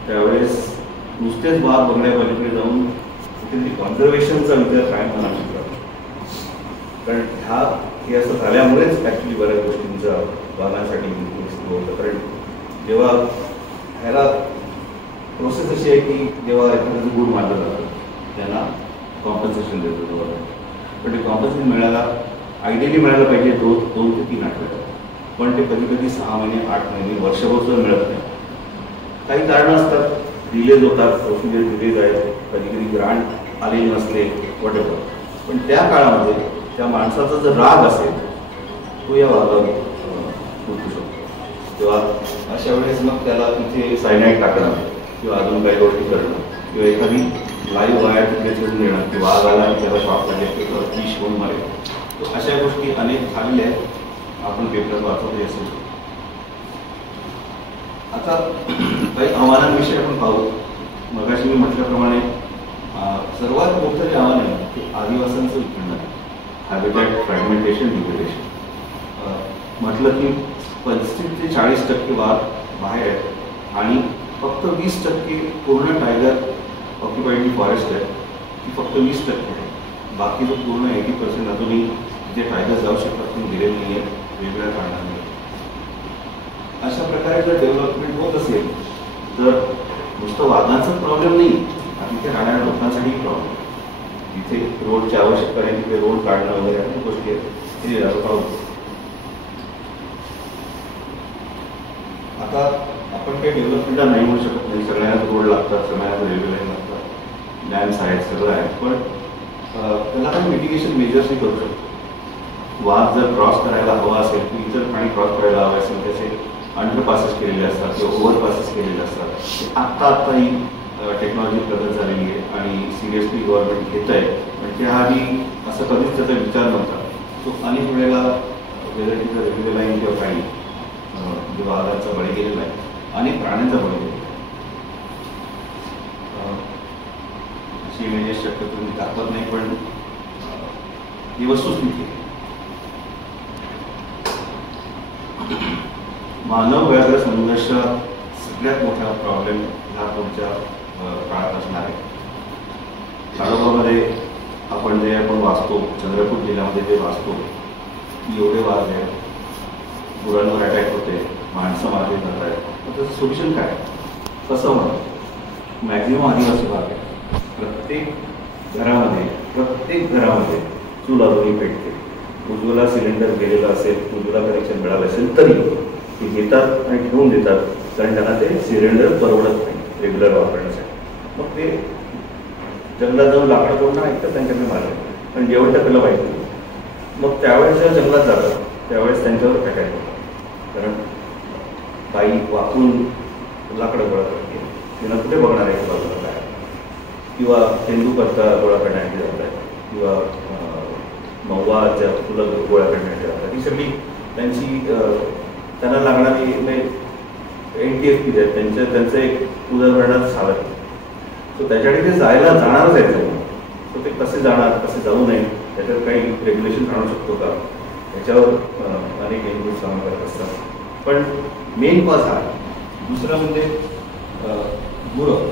त्यावेळेस नुसतेच वाघ बघण्यापलीकडे जाऊन तिथे कॉन्झर्वेशनचा विचार कायम मनात शिकतो. कारण हे असं झाल्यामुळेच ॲक्च्युली बऱ्याच गोष्टींचा वाघांसाठी सुरू होतं. कारण जेव्हा ह्याला प्रोसेस अशी आहे की जेव्हा एखाद्याचं गुड मारलं जातं त्यांना कॉम्पन्सेशन देतो गव्हर्नमेंट. पण ते कॉम्पन्सेशन मिळायला आयडियली मिळायला पाहिजे 2 ते 3 आठवड्यात. पण ते कधी कधी 6 महिने, 8 महिने, वर्षभर सुद्धा मिळत नाही. काही कारणं असतात, डिलेज होतात, प्रोसिजर डिलेज आहेत, कधी कधी ग्रांट आलेली नसते, वॉटेवर. पण त्या काळामध्ये त्या माणसाचा जर राग असेल तो या वाघावर उठू शकतो. तेव्हा अशा वेळेस मग त्याला तिथे सायनाईड टाकणं किंवा अजून काही गोष्टी करणं किंवा एखादी लाईव्ह वायर तिथे ठेवून देणं की वाघ आला की त्याला शॉक लागेल किंवा विष होऊन मारेल. अशा गोष्टी अनेक झालेल्या आहेत, आपण पेपरात वाचवले असेल. आता काही आव्हानांविषयी आपण पाहू. मगाशी मी म्हटल्याप्रमाणे सर्वात मोठं जे आव्हान आहे ते आदिवासांचं विखंडन आहे, हॅबिटॅट फ्रॅगमेंटेशन, डिग्रेडेशन. म्हटलं की 35 ते 40% वाघ बाहेर आहेत आणि फक्त 20% पूर्ण टायगर ऑक्युपाइड फॉरेस्ट आहे, ती फक्त 20% आहे. बाकी जो पूर्ण 80% अजूनही जे टायगर जाऊ शकतात ते गेले नाही आहेत वेगवेगळ्या कारणांनी. अशा प्रकारे जर डेव्हलपमेंट होत असेल तर नुसतं वाघांचाच प्रॉब्लेम नाही, तिथे राहणाऱ्या लोकांसाठीही प्रॉब्लेम. तिथे रोडची आवश्यकता आहे, तिथे रोड काढणं वगैरे अनेक गोष्टी आहेत ते पाहू. आता आपण काही डेव्हलपमेंटला नाही म्हणू शकत नाही. सगळ्यांना रोड लागतात, सगळ्यांना रेल्वे लाईन लागतात, डॅम्स आहेत, सगळं आहे. पण त्याला काही मिटिगेशन मेजर्सही करू शकतो. वाघ जर क्रॉस करायला हवा असेल की इतर पाणी क्रॉस करायला हवं असेल त्याचे अंडरपासेस केलेले असतात किंवा ओव्हरपासेस केलेले असतात. आत्ता ही टेक्नॉलॉजी प्रगत झालेली आहे आणि सिरियसली गव्हर्नमेंट घेत आहे. पण त्याआधी असं कधीच त्याचा विचार नव्हता. तो अनेक वेळेला वेगवेगळ्या रेल्वे लाईन किंवा काही जे वाघांचा बळी गेलेला आहे, अनेक प्राण्यांचा बळी गेलेला आहे. अशी इमेजेस शक्यतो मी दाखवत नाही, पण ही वस्तुस्थिती आहे. मानव व्याघ्र संघर्ष सगळ्यात मोठा प्रॉब्लेम ह्या पुढच्या काळात असणार आहे. ताडोबामध्ये आपण वाचतो, चंद्रपूर जिल्ह्यामध्ये जे वाचतो की एवढे वाघ आहेत, गुरांवर अटॅक होते, माणसं मारली जात आहेत. त्याचं सोल्युशन काय? कसं म्हणतो? मॅक्झिमम आदिवासी भाग आहे. प्रत्येक घरामध्ये चूल अजूनही पेटते. उज्ज्वला सिलेंडर गेलेलं असेल, उज्ज्वला कनेक्शन मिळालं असेल तरी ते घेतात आणि ठेवून देतात, कारण त्यांना ते सिलेंडर परवडत नाही रेग्युलर वापरण्यासाठी. मग ते जंगलात जाऊन लाकडं तोडणं ऐकतात, त्यांच्याकडे मारलं, पण जेवण टाकलं पाहिजे. मग त्यावेळेस जेव्हा जंगलात जातात त्यावेळेस त्यांच्यावर अटॅक होतात, कारण बाई वाकून लाकडं गोळा करते, त्यांना कुठे बघणार आहे बाजूला काय, किंवा तेंदूपत्ता गोळा करण्यासाठी जात आहे, किंवा महुआच्या फुलं गोळा करण्यासाठी जातात. ही सगळी त्यांना लागणारी NTFP आहेत, त्यांचं एक उदाहरणार्थ साधन. सो त्याच्याकडे ते जाणारच आहेत जाऊन. सो ते कसे जाणार, कसे जाऊ नये, त्याच्यावर काही रेग्युलेशन आणू शकतो का, त्याच्यावर अनेक एनजीओज काम करत असतात. पण मेन कॉज हा. दुसरं म्हणजे गुरं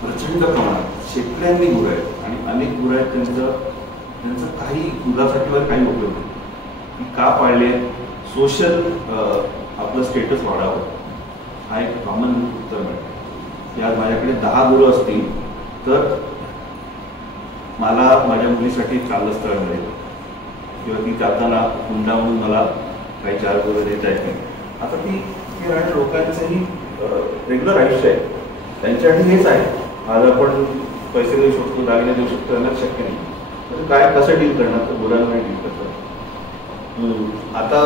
प्रचंड प्रमाणात शेतकऱ्यांनी गुरं आहेत आणि अनेक गुरं आहेत, त्यांचं काही दुधासाठी काही उपयोग नाही. का पाळले? सोशल आपलं स्टेटस वाढावं, हा एक कॉमन उत्तर मिळतं की आज माझ्याकडे 10 गुरु असतील तर मला माझ्या मुलीसाठी चांगलं स्थळ मिळेल किंवा ती जाताना हुंडा म्हणून मला काही 4 गुरु देता येतील. आता ती राहणं लोकांचंही रेग्युलर आयुष्य आहे, त्यांच्यासाठी हेच आहे. आज आपण पैसे देऊ शकतो, दागिने देऊ शकतो, त्यांना शक्य नाही. तर काय कसं डील करणार, तर गुरांना डील करतात. आता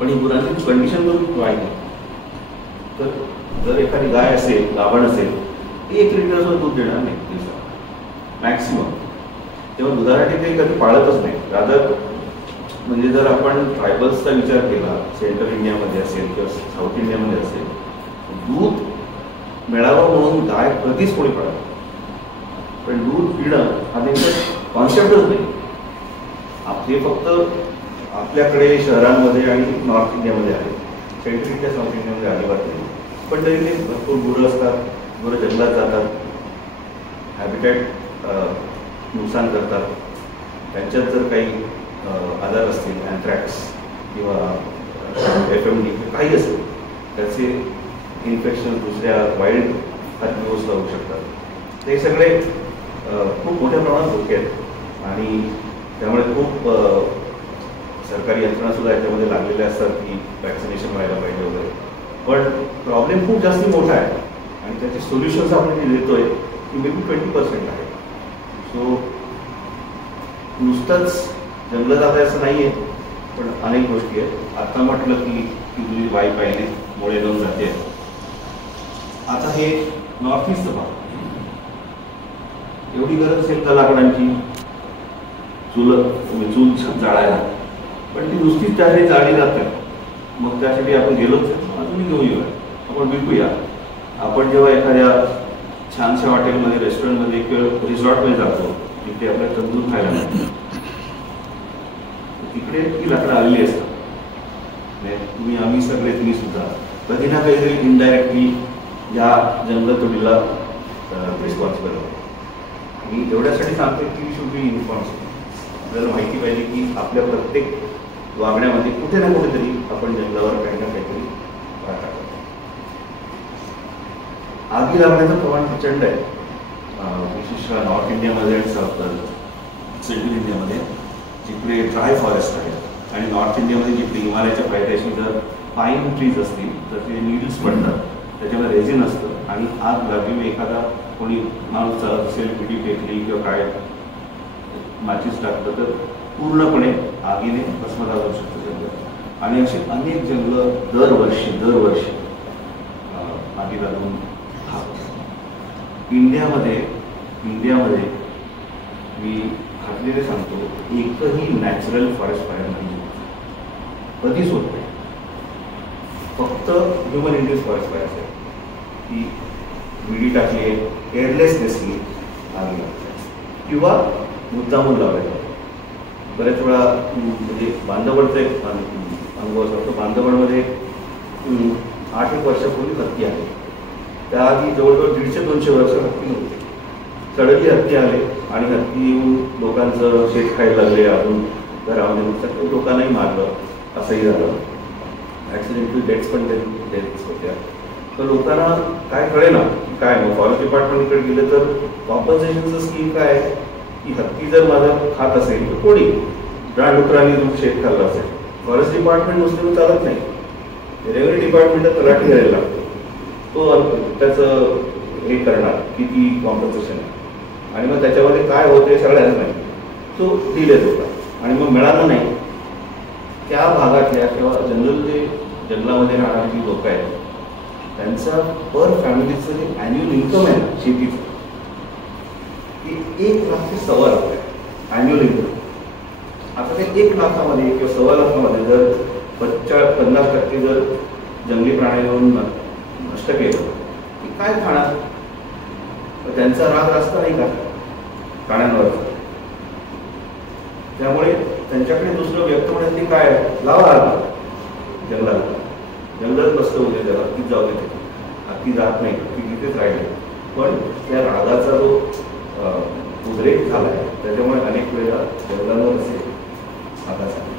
पण ही गुरांची कंडिशन जर वाईट तर जर एखादी गाय असेल, गाभण असेल, ती 1 लिटरचं दूध देणार नाही दिवसात मॅक्सिमम. तेव्हा दुधासाठी ते कधी पाळतच नाही. रादर म्हणजे जर आपण ट्रायबल्सचा विचार केला, सेंट्रल इंडियामध्ये असेल किंवा साऊथ इंडियामध्ये असेल, दूध मिळावं म्हणून गाय कधीच कोणी पाळत, पण दूध पिणं हा त्यांचा कॉन्सेप्टच नाही. आपले फक्त आपल्याकडे शहरांमध्ये आणि नॉर्थ इंडियामध्ये आहे, सेंट्रल इंडिया साऊथ इंडियामध्ये अजिबात नाही. पण तरी ते भरपूर गुरं असतात, गुरं जंगलात जातात, हॅबिटॅट नुकसान करतात. त्यांच्यात जर काही आजार असतील, अँथ्रॅक्स किंवा FMD काही असेल, त्याचे इन्फेक्शन दुसऱ्या वाईल्ड ॲनिमल्सला होऊ शकतात. ते सगळे खूप मोठ्या प्रमाणात धोके आहेत आणि त्यामुळे खूप सरकारी यंत्रणासुद्धा याच्यामध्ये लागलेल्या असतात की वॅक्सिनेशन व्हायला पाहिजे वगैरे. पण प्रॉब्लेम खूप जास्त मोठा आहे आणि त्याचे सोल्युशन्स आपण जे देतोय ती मे बी 20% आहे. सो नुसतंच जंगल जात आहे असं नाही आहे, पण अनेक गोष्टी आहेत. आता म्हटलं की तुझी वाई पाहिली मुळे लावून जाते. आता हे नॉर्थ ईस्टचं भाग, एवढी गरज असेल तर लाकडांची चूल जाळायला, पण ती नुसतीच त्यासाठी जाळली जात नाही. मग त्यासाठी आपण गेलोच अजूनही घेऊन येऊया, आपण विकूया. आपण जेव्हा एखाद्या छानशा हॉटेलमध्ये, रेस्टॉरंटमध्ये किंवा रिसॉर्टमध्ये जातो, तिथे आपल्याला तंदूर खायला मिळतं, तिकडे ती लाकडं आलेली असतात. तुम्ही आम्ही सगळे, तुम्ही सुद्धा कधी ना काहीतरी इनडायरेक्टली या जंगलतोडीला रिस्पॉन्सिबल आहे. मी एवढ्यासाठी सांगते की शुड बी इन्फॉर्मेशन. आपल्याला माहिती पाहिजे की आपल्या प्रत्येक वागण्यामध्ये कुठे ना कुठेतरी आपण जंगलावर काही ना काहीतरी टाकतो. आगी लागण्याचं प्रमाण प्रचंड आहे, विशेषतः नॉर्थ इंडियामध्ये आणि सेंट्रल इंडियामध्ये जिकडे ड्राय फॉरेस्ट आहे, आणि नॉर्थ इंडियामध्ये जिकडे हिमालयाच्या पायथ्याशी जर पाईन ट्रीज असतील तर ते नीडल्स पडतात, त्याच्यामध्ये रेझिन असतं आणि आग लागली, एखादा कोणी माणूस चालत असेल, पिटी फेकली किंवा काय माचीस टाकलं तर पूर्णपणे आगीने भस्मसात होऊ शकतं जंगल. आणि असे अनेक जंगलं दरवर्षी आगी लागून इंडियामध्ये मी खात्रीने सांगतो, एकही नॅचरल फॉरेस्ट फायर नाही, कधीच होत नाही. फक्त ह्युमन इंड्यूस फॉरेस्ट फायर आहे की विडी टाकली आहे, केअरलेसनेसली आगी लागते किंवा मुद्दामून लावले. बऱ्याच वेळा म्हणजे बांधवडचं एक अनुभव असतो. बांधवडमध्ये 8 वर्षापूर्वी हत्ती आली. त्याआधी जवळजवळ 150-200 वर्ष हत्ती नव्हती. सडनली हत्ती आले आणि हत्ती येऊन लोकांचं शेत खायला लागले, अजून घरामध्ये लोकांनाही मारलं, असंही झालं. ॲक्सिडेंटल डेथ्स पण डेथ्स होत्या. तर लोकांना काय कळेना की काय, मग फॉरेस्ट डिपार्टमेंटकडे गेलं तर कॉम्पन्सेशनचं स्कीम काय आहे की हत्ती जर माझं खात असेल तर कोणी रानडुकरांनी तुमचं शेत खाल्लं असेल, फॉरेस्ट डिपार्टमेंट नुसतं चालत नाही, रेव्हेन्यू डिपार्टमेंटला तलाठी घ्यायला लागतो. तो त्याचं हे करणार किती कॉम्पन्सेशन आहे आणि मग त्याच्यामध्ये काय होतं हे सगळ्यांना नाही, तो डिले होता. आणि मग मिळालं नाही, त्या भागातल्या किंवा जंगलामध्ये राहणारी जी लोक आहेत त्यांचा पर फॅमिलीचं जे ॲन्युअल इन्कम आहे ना शेतीचं, ते 1 लाख ते 1.25 लाख आहे ॲन्युअल इन्कम. आता ते 1 लाखामध्ये किंवा 1.25 लाखामध्ये जर 50% जर जंगली प्राण्यांवरून नष्ट केलं की काय खाणार, तर त्यांचा राग रास्त नाही का प्राण्यांवरचा. त्यामुळे त्यांच्याकडे दुसरं व्यक्त होण्याची काय, लावा आग जंगलात नसतं होते, त्याला हत्तीच जाऊ देते, हत्ती जात नाही, हत्ती तिथेच राहिले. पण त्या रागाचा जो उद्रेक झाला आहे त्याच्यामुळे अनेक वेळा जंगलांवर असे आघात झाले.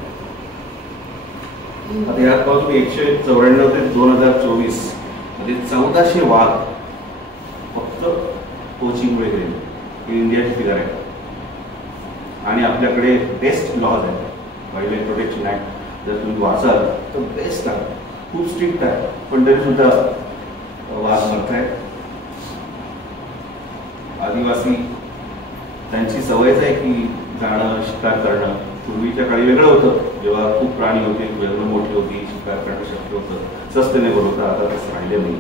आता ह्यात पाहू तुम्ही 194 ते 2024 मध्ये 1400 वाघ फक्त कोचिंगमुळे गेले. ही इंडियाची फिगर आहे. आणि आपल्याकडे बेस्ट लॉज आहे. वाईल्ड लाईफ प्रोटेक्शन ऍक्ट जर तुम्ही वाचाल तर बेस्ट आहे, खूप स्ट्रिक्ट आहे, पण तरी सुद्धा वाघ मरत आहे. आदिवासी त्यांची सवयच आहे की जाणं, शिकार करणं. पूर्वीच्या काळी वेगळं होतं, जेव्हा खूप प्राणी होते, जंगलं मोठी होती, शिकार करणं शक्य होतं, सस्टेनेबल होतं. आता तसं राहिलं नाही.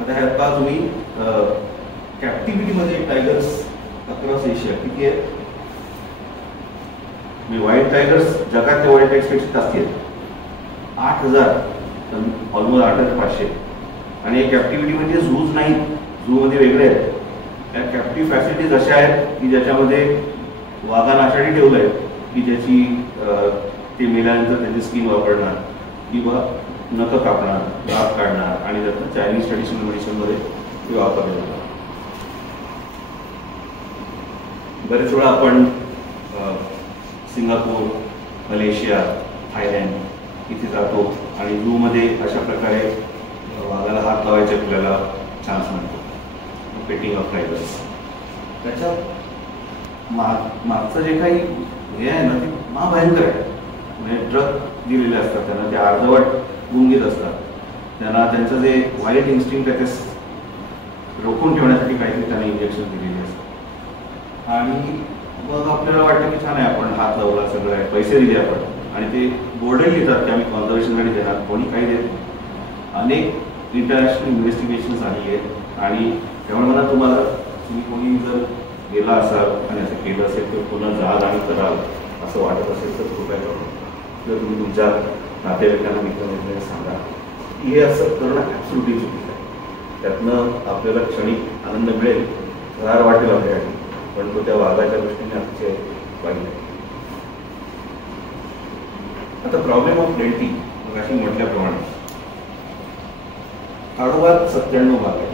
आता ह्यात पहा तुम्ही कॅप्टिव्हिटीमध्ये टायगर्स अक्रॉस एशिया किती आहेत? वाईल्ड टायगर्स जगातले वाईल्ड टायगर्सपेक्षा जास्ती आहेत. 8000, ऑलमोस्ट 8500. आणि कॅप्टिव्हिटी म्हणजे झूज नाही, झूमध्ये वेगळे आहेत. त्या कॅप्टिव्ह फॅसिलिटीज अशा आहेत की ज्याच्यामध्ये वाघांना अशासाठी ठेवलं आहे की ज्याची ते मेल्यानंतर त्याची स्किन वापरणार किंवा नखं कापणार, दात काढणार आणि त्यातनं चायनीज ट्रेडिशनल मेडिसिनमध्ये ते वापरले जातात. बरेच वेळा आपण सिंगापूर, मलेशिया, थायलंड इथे जातो आणि झूमध्ये अशा प्रकारे वाघाला हात लावायचे आपल्याला चान्स मिळतो. Painting of tigers. त्याच्या मागचं जे काही हे आहे ना ते महाभयंकर आहे. म्हणजे ड्रग दिलेले असतात त्यांना, ते अर्धवट गुंगीत असतात. त्यांना त्यांचं जे व्हायलेंट इन्स्टिंक्ट आहे ते रोखून ठेवण्यासाठी काहीतरी त्यांना इंजेक्शन दिलेले असतात. आणि मग आपल्याला वाटतं की छान आहे, आपण हात लावला, सगळं आहे, पैसे दिले आपण, आणि ते बोर्डही लिहितात की आम्ही कॉन्झर्वेशनसाठी देणार, कोणी काही देत. अनेक इंटरनॅशनल इन्व्हेस्टिगेशन्स आली आहेत. आणि त्यामुळे मला तुम्ही कोणी जर गेला असाल आणि असं केलं असेल तर पुन्हा जाल आणि कराल असं वाटत असेल तर कृपया करून जर तुम्ही तुमच्या नातेवाईकांना, मित्रांना सांगा की हे असं करणं ॲब्सोल्युटली चुकीचं आहे. त्यातनं आपल्याला क्षणिक आनंद मिळेल, फार वाटेल आपल्यासाठी, पण तो त्या वाघाच्या दृष्टीने अतिशय वाईट आहे. आता प्रॉब्लेम ऑफ प्लेंटी अशी म्हटल्याप्रमाणे काळोबात 97 भाग आहे.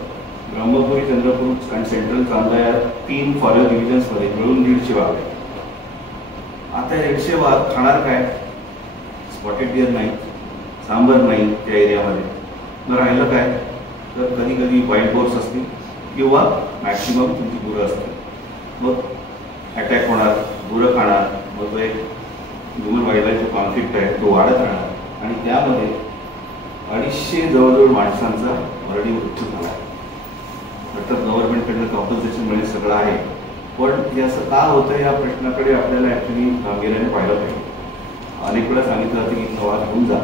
ब्रह्मपुरी, चंद्रपूर आणि सेंट्रल चांदा या 3 फॉरेस्ट डिव्हिजन्समध्ये मिळून 150 वाघ आहे. आता 150 वाघ खाणार काय? स्पॉटेड डिअर नाही, सांबर नाही त्या एरियामध्ये. मग राहिलं काय? तर कधी कधी वाईल्ड बोर्स असतील किंवा मॅक्सिमम तुमची गुरं असतील. मग अटॅक होणार, गुरं खाणार, मग तो एक ह्युमन वाईल्ड लाईफ जो कॉन्फ्लिक्ट आहे तो वाढत राहणार. आणि त्यामध्ये 250 जवळजवळ माणसांचा ऑलरेडी मृत्यू झाला आहे. अर्थात गव्हर्नमेंटकडनं कॉम्पन्सेशन मिळणे सगळं आहे, पण हे असं का होतं या प्रश्नाकडे आपल्याला ॲक्च्युली गांभीर्याने पाहिलं पाहिजे. अनेक वेळा सांगितलं जातं की इथं वाघ घेऊन जा.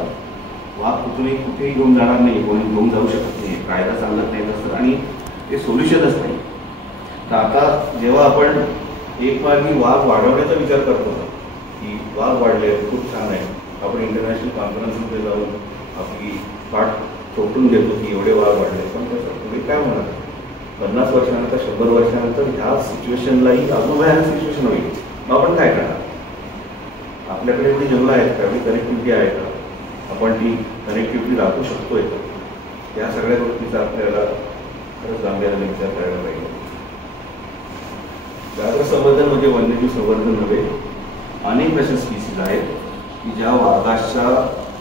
वाघ कुठेही घेऊन जाणार नाही, कोणी घेऊन जाऊ शकत नाही, कायदा सांगत नाही तसं, आणि ते सोल्युशनच नाही. तर आता जेव्हा आपण एक मार्गी वाघ वाढवण्याचा विचार करतो की वाघ वाढले खूप छान आहे, आपण इंटरनॅशनल कॉन्फरन्समध्ये जाऊन आपली पाठ थोपटून घेतो की एवढे वाघ वाढले, पण त्याचं पुढे काय होणार? 50 वर्षानंतर, 100 वर्षानंतर ह्या सिच्युएशनलाही अजून भयानक सिच्युएशन होईल. मग आपण काय करणार? आपल्याकडे एवढी जंगलं आहेत का, एवढी कनेक्टिव्हिटी आहे का, आपण ती कनेक्टिव्हिटी राखू शकतोय का? या सगळ्या गोष्टीचा आपल्याला खरंच गांभीर्याने विचार करायला पाहिजे. व्याघ्र संवर्धन म्हणजे वन्यजीव संवर्धन नव्हे. अनेक अशा स्पीसीज आहेत की ज्या वाघाच्या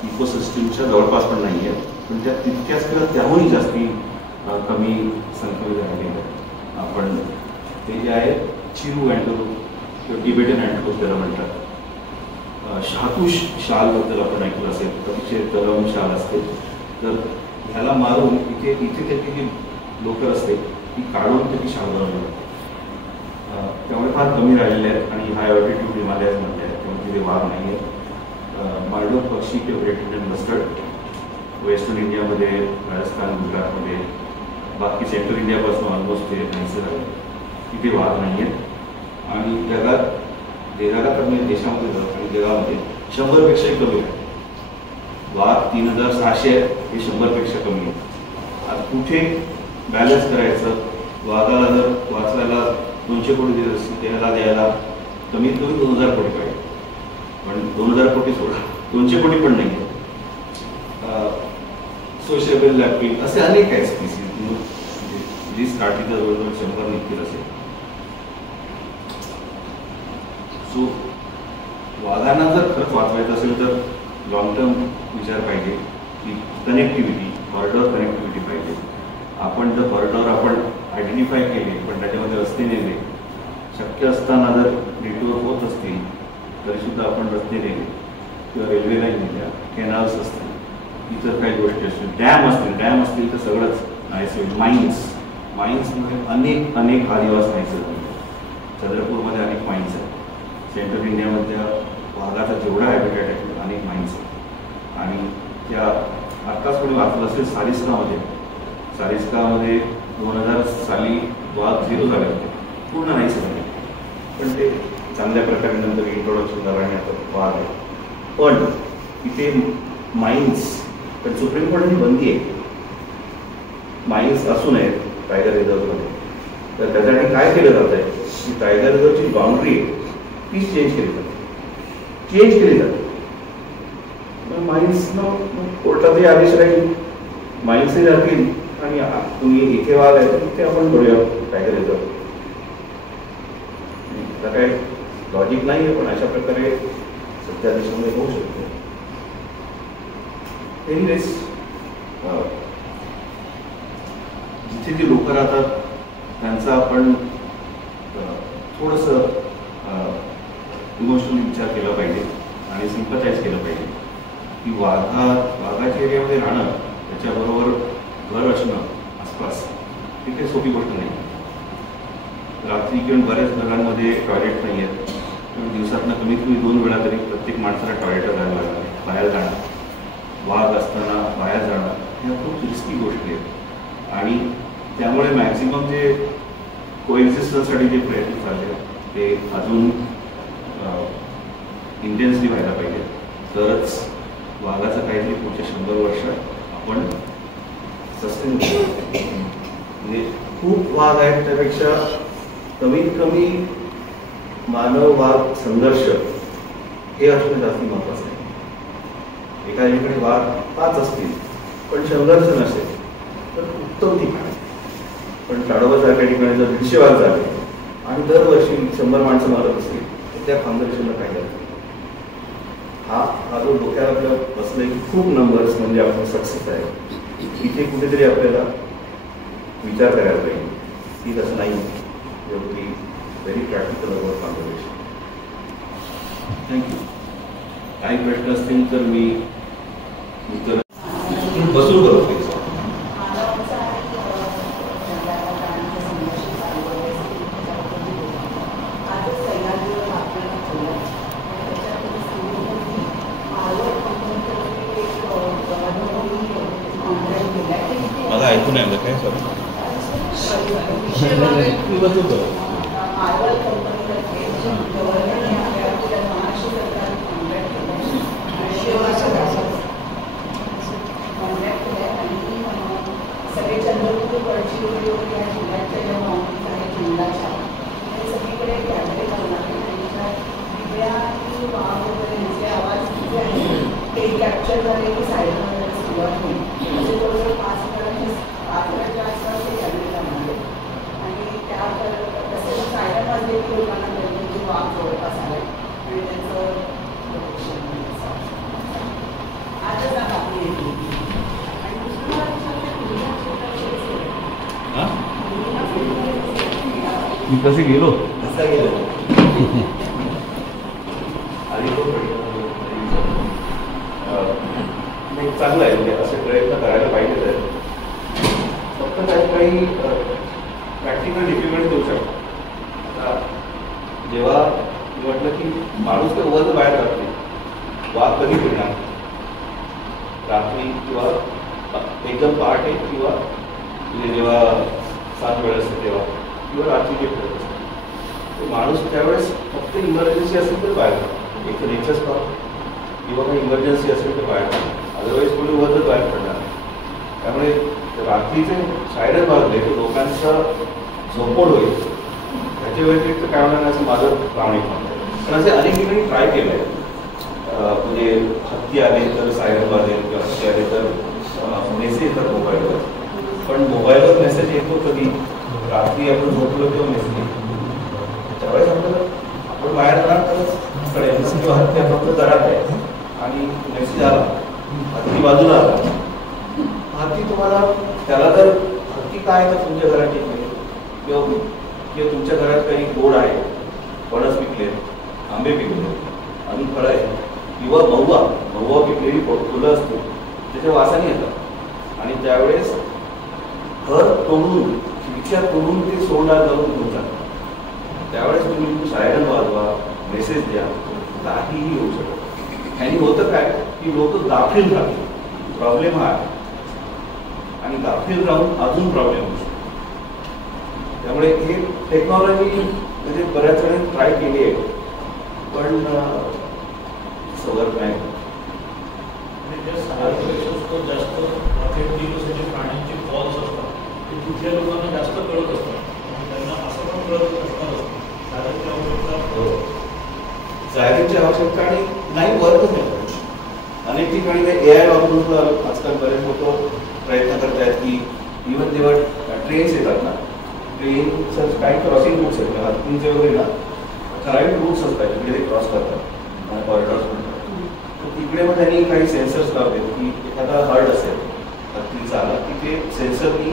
इकोसिस्टमच्या जवळपास पण नाही आहेत, पण त्या तितक्याच किंवा त्याहूनही जास्ती कमी संख्येमध्ये राहिलेले आहेत. आपण ते जे आहे चिरू अँटो किंवा टिबेटन अँटोस त्याला म्हणतात. शातूश शालबद्दल आपण ऐकलं असेल, अतिशय तलम शाल असते. तर ह्याला मारून इथे त्याची जी लोकर असते ती काढून त्याची शाल बनवली जाते. त्यामुळे फार कमी राहिलेले आहेत. आणि हाय ऑल्टिट्यूड हिमालयाजमध्ये आहेत, त्यामुळे तिथे वाघ नाही आहेत. मार्डो पक्षी किंवा ग्रेट इंडियन मस्टर्ड वेस्टर्न इंडियामध्ये, राजस्थान, गुजरातमध्ये, बाकी सेंट्रल इंडियापासून ऑलमोस्ट ते नाहीसे झाले, तिथे वाघ नाही आहेत. आणि जगात म्हणजे देशामध्ये जातात आणि जगामध्ये 100पेक्षाही कमी आहे. वाघ 3600 आहेत, हे 100पेक्षा कमी आहे. आता कुठे बॅलन्स करायचं? वाघाला जर वाचवायला 200 कोटी देत असतील, त्याला द्यायला कमीत कमी 2000 कोटी पाहिजे. पण 2000 कोटी सोडा, 200 कोटी पण नाही आहे. सोशेबल लॅपिंग असे अनेक आहेत स्पीसीज, जी स्टार्टिंगच्या जवळजवळ 100 निघतील असेल. सो वाघांना जर खरंच वाचवायचं असेल तर लॉंग टर्म विचार पाहिजे की कनेक्टिव्हिटी, कॉरिडॉर कनेक्टिव्हिटी पाहिजे. आपण जर कॉरिडॉर आपण आयडेंटिफाय केले पण त्याच्यामध्ये रस्ते नेले, शक्य असताना जर डिटूर होत असतील तरीसुद्धा आपण रस्ते नेले किंवा रेल्वे लाईन नेल्या, कॅनल्स असतील, इतर काही गोष्टी असतील, डॅम असतील तर सगळंच नाहीच होईल. माइन्समध्ये अनेक आदिवासी नाहीच आहेत. चंद्रपूरमध्ये अनेक माइन्स आहेत. सेंट्रल इंडियामधल्या वाघाचा जेवढा हॅबिटॅट आहे तेवढा अनेक माइन्स आहेत. आणि त्या आत्ताच कोणी वाचलं असेल सारिस्कामध्ये 2000 साली वाघ 0 झाले होते, पूर्ण नाही झाले, पण ते चांगल्या प्रकारे नंतर इंट्रोडक्शन झालं आणि आता वाघ आहे. पण इथे माइन्स, पण सुप्रीम कोर्टाची बंदी आहे माइन्स असू नयेत टायगर रिझर्वमध्ये. तर त्यासाठी काय केलं जात आहे की टायगर रिझर्वची बाउंड्री तीच चेंज केली जाते. माइन्सनं कोर्टाचे आदेश राहील, माइन्सही राहतील आणि तुम्ही इथे वाघ आहे तर तिथे आपण करूया टायगर रिझर्व. आता काय लॉजिक नाही आहे, पण अशा प्रकारे सध्या देशामध्ये होऊ शकतो. एनिवेज, जिथे जी लोक राहतात त्यांचा आपण थोडंसं इमोशनली विचार केला पाहिजे आणि सिम्पथाईज केलं पाहिजे की वाघाच्या एरियामध्ये राहणं, त्याच्याबरोबर घर असणं आसपास, ही काही सोपी गोष्ट नाही. रात्री किंवा बऱ्याच घरांमध्ये टॉयलेट नाही आहेत, दिवसातनं कमीत कमी 2 वेळा तरी प्रत्येक माणसाला टॉयलेटला जायला लागणार, बाहेर जाणं, वाघ असताना बाहेर जाणं, ह्या खूप रिस्की गोष्टी आहेत. आणि त्यामुळे मॅक्झिमम जे कोएक्झिस्टन्ससाठी जे प्रयत्न चालले ते अजून इंटेन्सली व्हायला पाहिजे. तरच वाघाचं काहीतरी पुढच्या 100 वर्षात आपण सस्टेन करू. म्हणजे खूप वाघ आहेत त्यापेक्षा कमीत कमी मानव वाघ संघर्ष हे असणं जास्त महत्त्वाचं आहे. एका ठिकाणी वाघ 5 असतील पण संघर्ष नसेल तर उत्तम ठिकाण. पण ताडोबासारख्या ठिकाणी जर 150 वाघ झाले आणि दरवर्षी 100 माणसं मारत असतील तर त्या कॉम्बिनेशनला काय झालं. हा जो डोक्याला आपल्या बसले की खूप नंबर्स म्हणजे आपण सक्सेस आहे, इथे कुठेतरी आपल्याला विचार करायला पाहिजे की तसं नाही. एवढी very practical about conservation. Thank you. काही प्रश्न असतील तर मी उत्तर बसून करतो. माझा ऐकून नाही काय सॉरी. सगळे चंद्रपूरची या जिल्ह्याच्या ज्या बाउंड्रीज आहेत जिल्ह्याच्या ते सगळीकडे कॅमेरे लावणार दिव्या आणि वाघ वगैरे जे आवाज जे आहे ते कॅप्चर झाले की सायरन सुरुवात होईल. म्हणजे जवळजवळ 5 वेळाच्या आसपास ते कॅमेरे लावणार आणि त्या तसं सायरन वाजले की लोकांना कळलं की वाघ जवळपास आलाय आणि त्याचं आजच आपली मी कसे गेलो असा गेलो आणि नाही चांगलं आहे. म्हणजे असे प्रयत्न करायला पाहिजे. फक्त काही प्रॅक्टिकल डिफिकल्टी देऊ शकतो. आता जेव्हा म्हटलं की माणूस तर उगाच बाहेर राहत नाही, वाघ कधी फिरणार रात्री किंवा एकदम पहाटे किंवा म्हणजे जेव्हा 7 वेळ असते तेव्हा किंवा रात्री जे फिरत असते. माणूस त्यावेळेस फक्त इमर्जन्सी असेल तर बाहेर जातो, एक तर नेचर्स पाहतो किंवा काही इमर्जन्सी असेल तर बाहेर जातो, अदरवाईज कोणी उगाच बाहेर पडणार. त्यामुळे रात्रीचे सायरन वाजले तर लोकांचा झोपड होईल. त्याच्या व्यतिरिक्त काय होणार असं माझं प्रामाणिक मत आहे. पण असे अनेक ठिकाणी ट्राय केलं आहे. म्हणजे हत्ती आले तर सायरन वाजेल किंवा हत्ती आले तर मेसेज येतात मोबाईलवर. पण मोबाईलवर मेसेज येतो कधी रात्री आपण झोपलो किंवा मेसेज येतो. त्यावेळेस आपल्याला आपण बाहेर जाणार तरच कळेल किंवा हत्ती फक्त घरात आहे. आणि मेसेज आला, हत्ती बाजूला आला, हत्ती तुम्हाला त्याला जर हत्ती काय तर तुमच्या घरात टिकले किंवा तुमच्या घरात काही गोड आहे, फणस पिकले, आंबे पिकले, अजून फळं आहे किंवा महुआ पिकलेली फुलं असते त्याच्या वासाने येतात आणि त्यावेळेस घर तोडून खिडक्या तोडून ते सोडणार जाऊन घेऊन जातात. त्यावेळेस तुम्ही सायरन वाजवा, मेसेज द्या, काहीही होऊ शकतं. आणि होतं काय की लोक गाफील राहतील, प्रॉब्लेम हा आहे आणि गाफील राहून अजून प्रॉब्लेम होऊ शकतो. त्यामुळे हे टेक्नॉलॉजी म्हणजे बऱ्याच वेळेस ट्राय केली आहे पण सवर्क नाही. जास्त प्राण्यांचे कॉल्स असतात ते तिथल्या लोकांना जास्त कळत असतात आणि त्यांना असं पण कळत असणार जागेची आवश्यकता जागेची आवश्यकता आणि नाही वर्कच नाही. अनेक ठिकाणी AI वापरून आजकाल बरेच लोक प्रयत्न करत आहेत की इव्हन जेव्हा ट्रेन्स येतात ना, ट्रेनचं काही क्रॉसिंग रूट्स आहेत हत्तींचे वगैरे ना, ठराविक रूट्स असतात तिकडे ते क्रॉस करतात कॉरिडॉर्स म्हणतात. तिकडे मग त्यांनी काही सेन्सर्स लावले की एखादा हर्ड असेल हत्तीचा आला की ते सेन्सरनी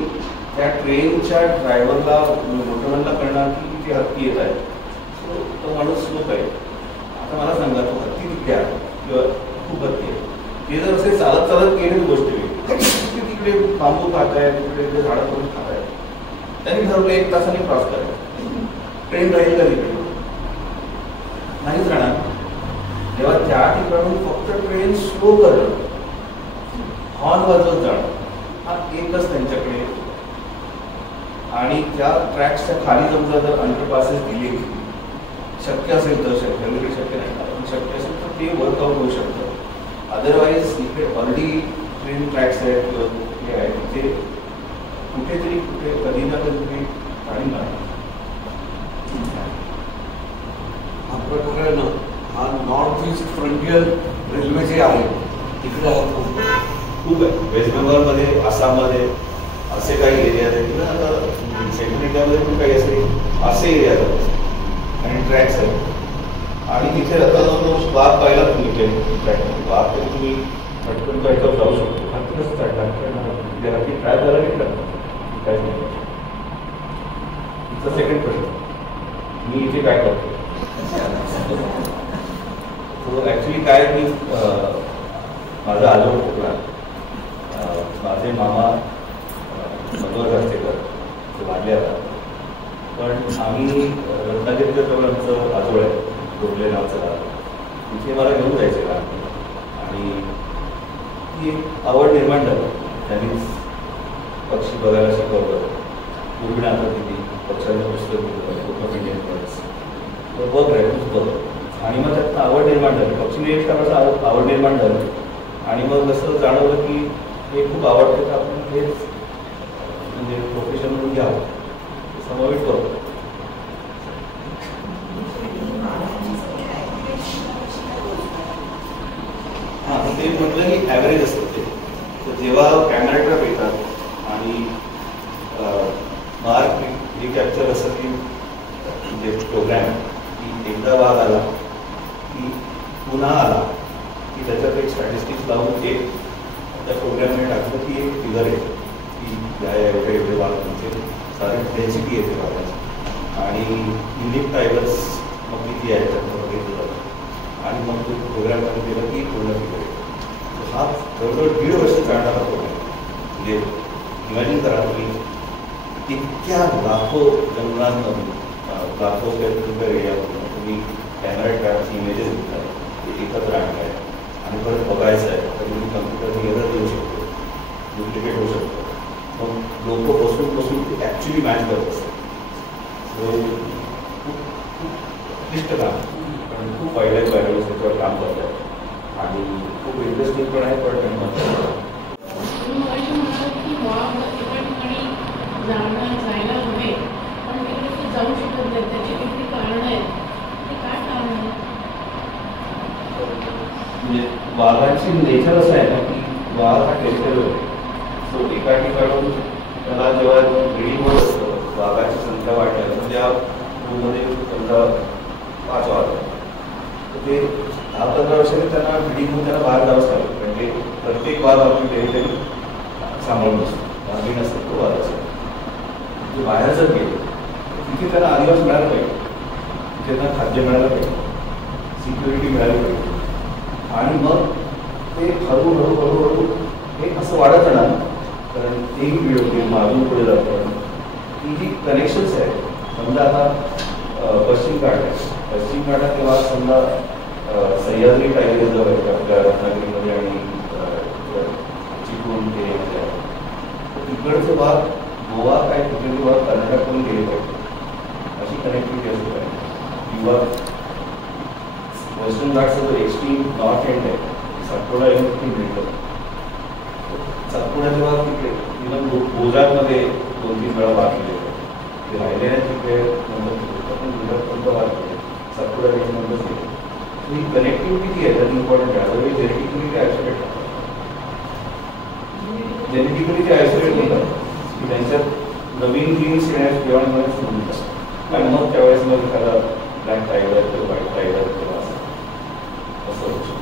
त्या ट्रेनच्या ड्रायव्हरला मोटरमॅनला कळणार की ते हत्ती येत आहे. सो तो माणूस स्लो आहे. आता मला सांगा तो हत्ती तिकडे आहे किंवा खूप हत्ती आहे, ते जर असे चालत चालत गेले तर गोष्ट वेगळी. तिकडे बांबू खात आहे, तिकडे झाडं करून खात आहे, त्यांनी ठरवलं 1 तासाने क्रॉस करायचं. ट्रेन राहील का तिकडे? नाहीच राहणार. तेव्हा त्या ठिकाणून फक्त ट्रेन स्लो करणं, हॉर्न वाजवत जाणं हा एकच त्यांच्याकडे. आणि त्या ट्रॅक्सच्या खाली समजा जर अंडरपासेस दिले शक्य असेल तर, शक्य नाही पण शक्य असेल तर ते वर्कआउट होऊ शकतं. अदरवाईज इकडे ऑलरेडी ट्रेन ट्रॅक्स आहेत किंवा हे आहे तिथे कुठेतरी कुठे कधी ना कधी आणि नाही. हा प्रकार आहे ना, हा नॉर्थ ईस्ट फ्रंटियर रेल्वे जे आहे तिकडे खूप आहे. वेस्ट बेंगॉलमध्ये, आसाममध्ये असे काही एरिया आहेत किंवा आता सेंट्रल इंडियामध्ये पण काही असे एरिया आहेत आणि ट्रॅक्स आहेत आणि तिथे रथाचा बाग पाहिला तुम्ही ट्रॅक बाग तरी तुम्ही पटकन ट्रॅकवर जाऊ शकतो. हत्तीच हत्ती ट्राय झाला नाही काय नाही. तिचा सेकंड प्रश्न, मी इथे काय करतो? तो ॲक्च्युली काय मी माझा आजोबा कोकणा, माझे मामा मनोहर जास्तेकर ते वाढले आता, पण आम्ही रत्नागिरीच्या जवळ आमचं आजोळ आहे डोंगले नावचं गाव, तिथे मला घेऊन जायचे का आणि ती एक आवड निर्माण झाली. त्यांनीच पक्षी बघायला शिकवलं, पूर्ण आता किती पक्ष्यांचं पुस्तक ऑफ इंडियन बर्ड्स तर बघ आहे बघ. आणि मग त्यातनं आवड निर्माण झाली, पक्षी निरीक्षणाचं आवड निर्माण झाली आणि मग असं जाणवलं की हे खूप आवडतं तर आपण हेच म्हणजे प्रोफेशन म्हणून घ्यावं, समावेश करतो. हां, ते म्हटलं की ॲव्हरेज असतं ते. तर जेव्हा कॅमेरा ट्रॅप येतात आणि मार्क रिकॅप्चर असं की म्हणजे प्रोग्रॅम की एकदा वाघ आला की पुन्हा आला की त्याच्यात एक स्टॅटिस्टिक्स लावून ते त्या प्रोग्रॅममध्ये टाकलं की एक फिगर येते की या एवढे वाघ म्हणजे सारी डेन्सिटी येते वाघाची आणि युनिक टायगर्स मग किती आहे त्याचं बघितलं जातं आणि मग तो प्रोग्रॅममध्ये गेलं की पूर्ण फिगर येतो. हा जवळजवळ 1.5 वर्ष चालणारा प्रोग्रॅम. म्हणजे इमॅजिन करा तुम्ही इतक्या लाखो जंगलांमधून लाखो किलोमीटर एरियामधून तुम्ही कॅमेरा ट्रॅपची इमेजेस घेताय, ते एकत्र आणताय आणि परत बघायचं आहे तर तुम्ही कम्प्युटरने एरर देऊ शकतो, डुप्लिकेट होऊ शकतो. मग लोक बसून ते ॲक्च्युली मॅच करत असतात. खूप क्लिष्ट काम पण खूप वाईल्ड लाईफ त्याच्यावर काम करतात आणि खूप इंटरेस्टिंग पण आहे. पण जायला हवे पण तिकडे जाऊ शकत नाही, त्याची किती कारणं आहेत, ते काय कारण आहे? म्हणजे वाघाची नेचर असं आहे ना की वाघ हा टेरिटरी आहे. सो एका ठिकाणून त्याला जेव्हा ब्रीडिंग होत असतं वाघाची संख्या वाढल्या म्हणजे त्या रूममध्ये समजा 5 वाघ तर ते 10-15 वर्षांनी त्यांना बिल्डिंगमधून त्यांना बाहेर जावंच लागलं. म्हणजे प्रत्येक वाद आपली टेरिटरी सांभाळून असतो. गावी नसेल तो वाद असेल. म्हणजे बाहेर जर गेले तिथे त्यांना आदिवास मिळायला पाहिजे, तिथे त्यांना खाद्य मिळायला पाहिजे, सिक्युरिटी मिळाली पाहिजे. आणि मग ते हळूहळू हे असं वाढत जाणार. कारण तेही मिळवते मागून पुढे जातं. ही जी कनेक्शन्स आहेत, समजा आता पश्चिम घाट आहे, पश्चिम घाटात तेव्हा समजा सह्याद्री टायगर जवळ आहे आपल्या रत्नागिरीमध्ये आणि चिपळूण ते तिकडचे भाग गोवा काय तिकडचे भाग कर्नाटककडून गेले पाहिजे अशी कनेक्टिव्हिटी असली पाहिजे. किंवा वेस्टर्न घाटचा जो एक्स्ट्रीम नॉर्थ एंड आहे सातपुडा येऊन तिथे मिळतं. सातपुड्याचे भाग तिकडे इव्हन गुजरातमध्ये 2-3 वेळा भाग केले ते राहिले नाही तिकडे नंतर पण गुजरातपर्यंत भाग केले सातपुडा रेंजमध्येच गेले. ही कनेक्टिव्हिटी जी आहे त्यात इम्पॉर्टंट आहे. अदरवाईज जेनेटिकली ते आयसोलेट होतात. जेनेटिकली ते आयसोलेट होतात की त्यांच्यात नवीन जीन्स येण्यास जेवणामध्ये सुरू होतात. आणि मग त्यावेळेस मग एखादा ब्लॅक टायगर किंवा व्हाईट टायगर किंवा असं होऊ शकतं.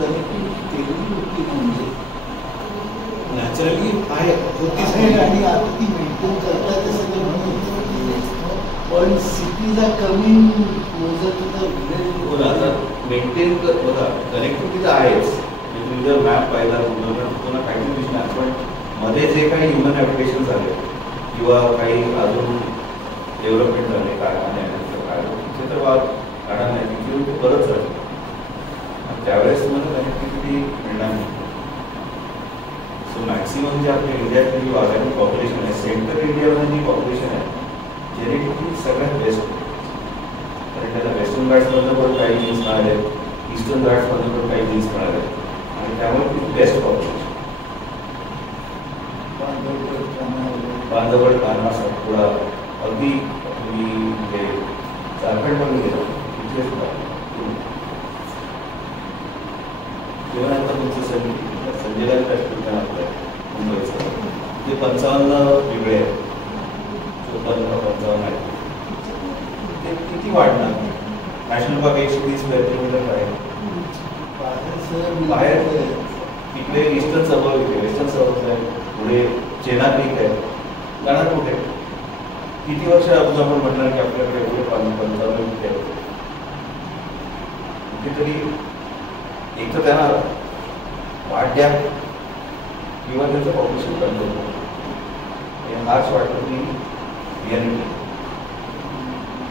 कनेक्टिव्हिटी केलेली होती म्हणजे नॅचरली आहे होतीच आणि आता ती मेंटेन करतात ते सगळं म्हणून. पण सिटीला कमी मेंटेन कर बघा कनेक्टिव्हिटी तर आहेच. तुम्ही जर मॅप पाहिला तुम्हाला काहीतरी दिसणार. पण मध्ये जे काही ह्युमन ॲप्लिकेशन झाले किंवा काही अजून डेव्हलपमेंट झाले कारखाने काय तिथे तर काढा नाही तिथे ते बरंच झालं. त्यावेळेस तुम्हाला कनेक्टिव्हिटी मिळणार नाही. सो मॅक्सिमम जे आपल्या इंडियातली जी वाघाची पॉप्युलेशन आहे सेंट्रल इंडियामध्ये जी पॉप्युलेशन आहे जेनेटिकली सगळ्यात बेस्ट. कारण त्याला वेस्टर्न घाट्समधनं पण काही जीन्स मिळाले, ईस्टर्न घाट्समधून पण काही जीन्स मिळाले आणि त्यामुळे ती बेस्ट पॉप्युलेशन. बांधवगड कान्हा सातपुडा अगदी तुम्ही म्हणजे झारखंडमध्ये गेलो तिथे सुद्धा तेव्हा आता तुमचं संजय गांधी राष्ट्रपती आपलं मुंबईचं ते 55 वेगळे आहेत 54-55 आहेत. ते किती वाढणार? नॅशनल पार्क 130 स्क्वेअर किलोमीटर आहे बाहेर. तिकडे ईस्टर्न सबर्ब आहे, वेस्टर्न सबर्ब आहे, पुढे चेना पीक आहे. जाणार कुठे? किती वर्ष अगोदर आपण म्हटलं की आपल्याकडे एवढे 55 मिनिटे आहेत. कुठेतरी एक तर त्यांना वाढ द्या किंवा त्याचं पॉप्युलेशन कंट्रोल करा. हाच वाटतं की रियालिटी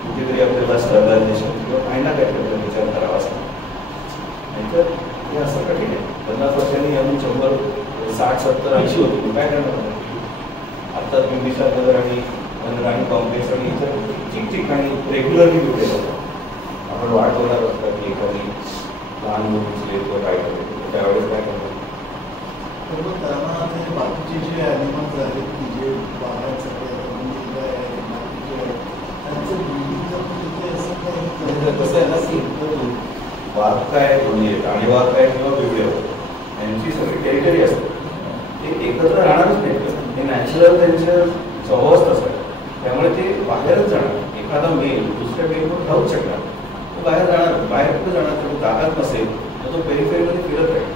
कुठेतरी आपल्याला स्टॅबलायझेशन किंवा काही ना काही आपल्याला विचार करावा असतो. नाहीतर हे असं कठीण आहे. 50 वर्षांनी अजून 100, 60, 70, 80 होती काय करणार? आता बिंबिसार नगर आणि राणी कॉम्प्लेक्स आणि इतर ठिकठिकाणी रेग्युलरली विकले जातात. आपण वाट बघणार असतात की एखादी लहान मुलीचे किंवा काय करतो त्यावेळेस काय करतो. त्यांना ते बाकीचे जे ॲनिमल्स आहेत की जे बाहेर सगळे त्यांचं बिल्डिंगचं पण तिथे असं काही कसं आहे ना की वाघ काय म्हणजे आणि वाघ काय किंवा बिबळे यांची सगळी टेरिटरी असते. ते एकत्र राहणारच नाही. हे नॅचरल त्यांचं स्वभावच तसं आहे. त्यामुळे ते बाहेरच जाणार. एखादा मेल दुसऱ्या मेलवर राहूच शकणार. तो बाहेर जाणार. बाहेर कुठे जाणार? त्याला जागाच नसेल तर तो पेरिफेरीमध्ये फिरत राहील.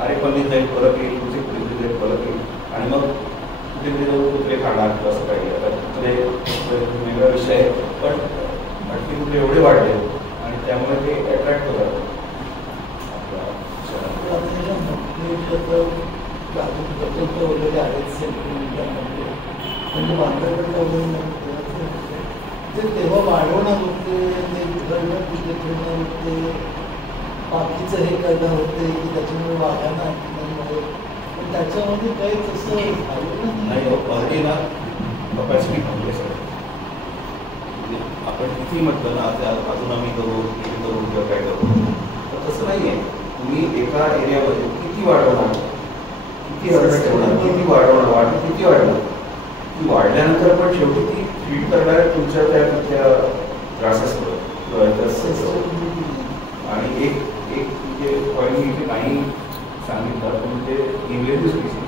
अरे पल्लीत जाईल परत येईल, तुझे पल्लीत जाईल परत येईल आणि मग कुठे जाऊन कुत्रे खाणार किंवा असं काही. आता कुत्रे वेगळा विषय आहे पण आणखी कुत्रे एवढे वाढले आणि त्यामुळे ते अट्रॅक्ट होतात. प्रकल्प वगैरे आहेत सेंट्रल इंडियामध्ये म्हणजे बांधकाम ते तेव्हा वाढवणार होते, ते घडणं तिथे ठेवणार होते, बाकीचं हे करणार होते की त्याच्यामुळे वाघांना पण त्याच्यामध्ये काही तसं नाही. बाकी ना कपॅसिटी कॉम्प्लेक्स आहे. आपण किती म्हटलं ना अजून आम्ही करू किती करू किंवा काय करू तर तसं नाही आहे. तुम्ही एका एरियामध्ये किती वाढवणार, किती हर्ट ठेवणार, किती वाढवणार, वाढ किती वाढणार. ती वाढल्यानंतर पण शेवटी ती ट्रीट करणार तुमच्या त्या त्रासासवर किंवा आणि एक म्हणजे पॉईंट मी इथे नाही सांगितलं पण ते इन्व्हेटिव्ह स्पीसीज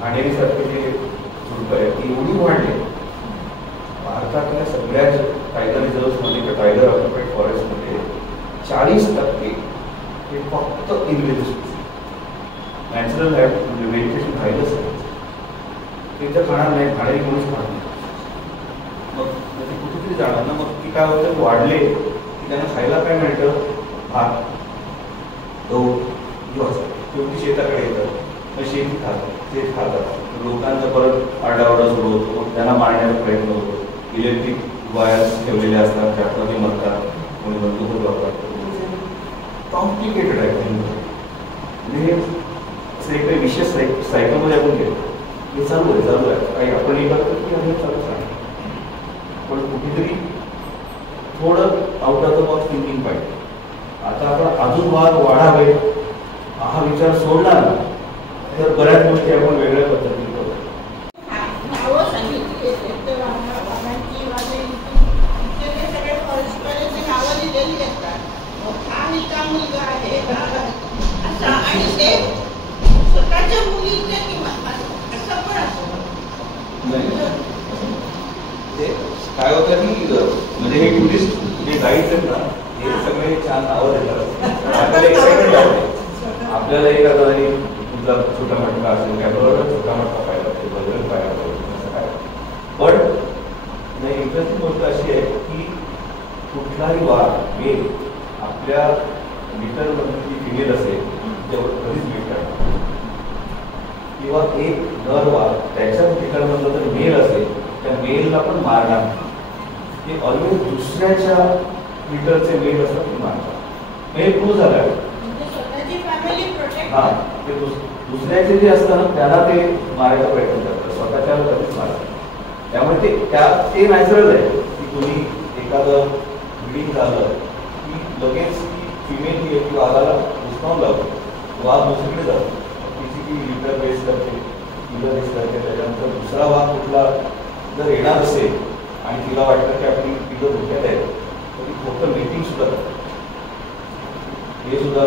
ठाणेरीसारखे जे झुडपं आहेत ती एवढी वाढली. भारतातल्या सगळ्या टायगर रिझर्व्समध्ये किंवा टायगर ऑक्युपाईड फॉरेस्टमध्ये 40 फक्त इन्व्हेज नॅचरल व्हेजिटेशन राहिलंच नाही. ते तर खाणार नाही, खाणारी कोणीच खाणार नाही. मग ते कुठेतरी जाणार ना. मग ती काय होतं, वाढले की त्यांना खायला काय मिळतं, भात, गहू, ज्वारी. शेवटी शेताकडे येतात, मग शेती खातात. लोकांचा परत आरडाओरडा सुरू होतो, त्यांना मारण्याचा प्रयत्न होतो. इलेक्ट्रिक वायर्स ठेवलेले असतात, त्यातनं ते मरतात, कोणी बंदूक वापरतात. कॉम्प्लिकेटेड आहे म्हणजे असं एक काही विशेष सायकलमध्ये आपण गेलो, हे चालू आहे काही आपण हे करतो की आम्ही चालूच आहे. पण कुठेतरी थोडं out of the box thinking पाहिजे. आता आपण अजून वाढावे हा विचार सोडला ना तर बऱ्याच गोष्टी आपण वेगळ्या पद्धतीने करतो. नावं सांगितली तर वाघांची माझे इथे सगळे फॉरेस्टवाल्याचे नावं लिहिलेली असतात. हा इतका मुलगा आहे असा, आणि ते स्वतःच्या मुलीच्या किंवा असं पण असतं. ते काय होतं की म्हणजे हे टुरिस्ट जे गाईड्स आहेत ना, हे सगळे छान नावं देतात. आपल्याला एक्साइटमेंट वाटते. आपल्याला एक आता तुझा छोटा मटका असेल काय, बरोबर छोटा मटका पाहिला पाहिजे, बदल पाहिला पाहिजे, असं काय. पण नाही, इंटरेस्टिंग गोष्ट अशी आहे की कुठलाही वाघ मेल आपल्या लिटरमधून जी फिमेल असेल तेवढं कधीच मेल काढतो, किंवा एक नर वाघ त्याच्याच लिटरमधलं जर मेल असेल त्या मेलला पण मारणार. हे ऑलवेज दुसऱ्याच्या लिटरचे मेल असतात ते मारतात. हे प्रूव्ह झालं आहे. हा, ते दुसऱ्याचे जे असतं ना त्यांना ते मारायचा प्रयत्न करतात, स्वतःच्या कधीच मारतात. त्यामुळे ते नॅचरल आहे की तुम्ही एखादं ब्रीडिंग झालं की लगेच ती फिमेल ही की वाघाला उचकावून लावतो, वाघ दुसरीकडे जातो, तिची ती लिटर बेस करते, किलर बेस करते. त्याच्यानंतर दुसरा वाघ कुठला जर येणार असेल आणि तिला वाटतं की आपली पिलं धोक्यात आहे तर ती फक्त मीटिंग सुद्धा करते. हे सुद्धा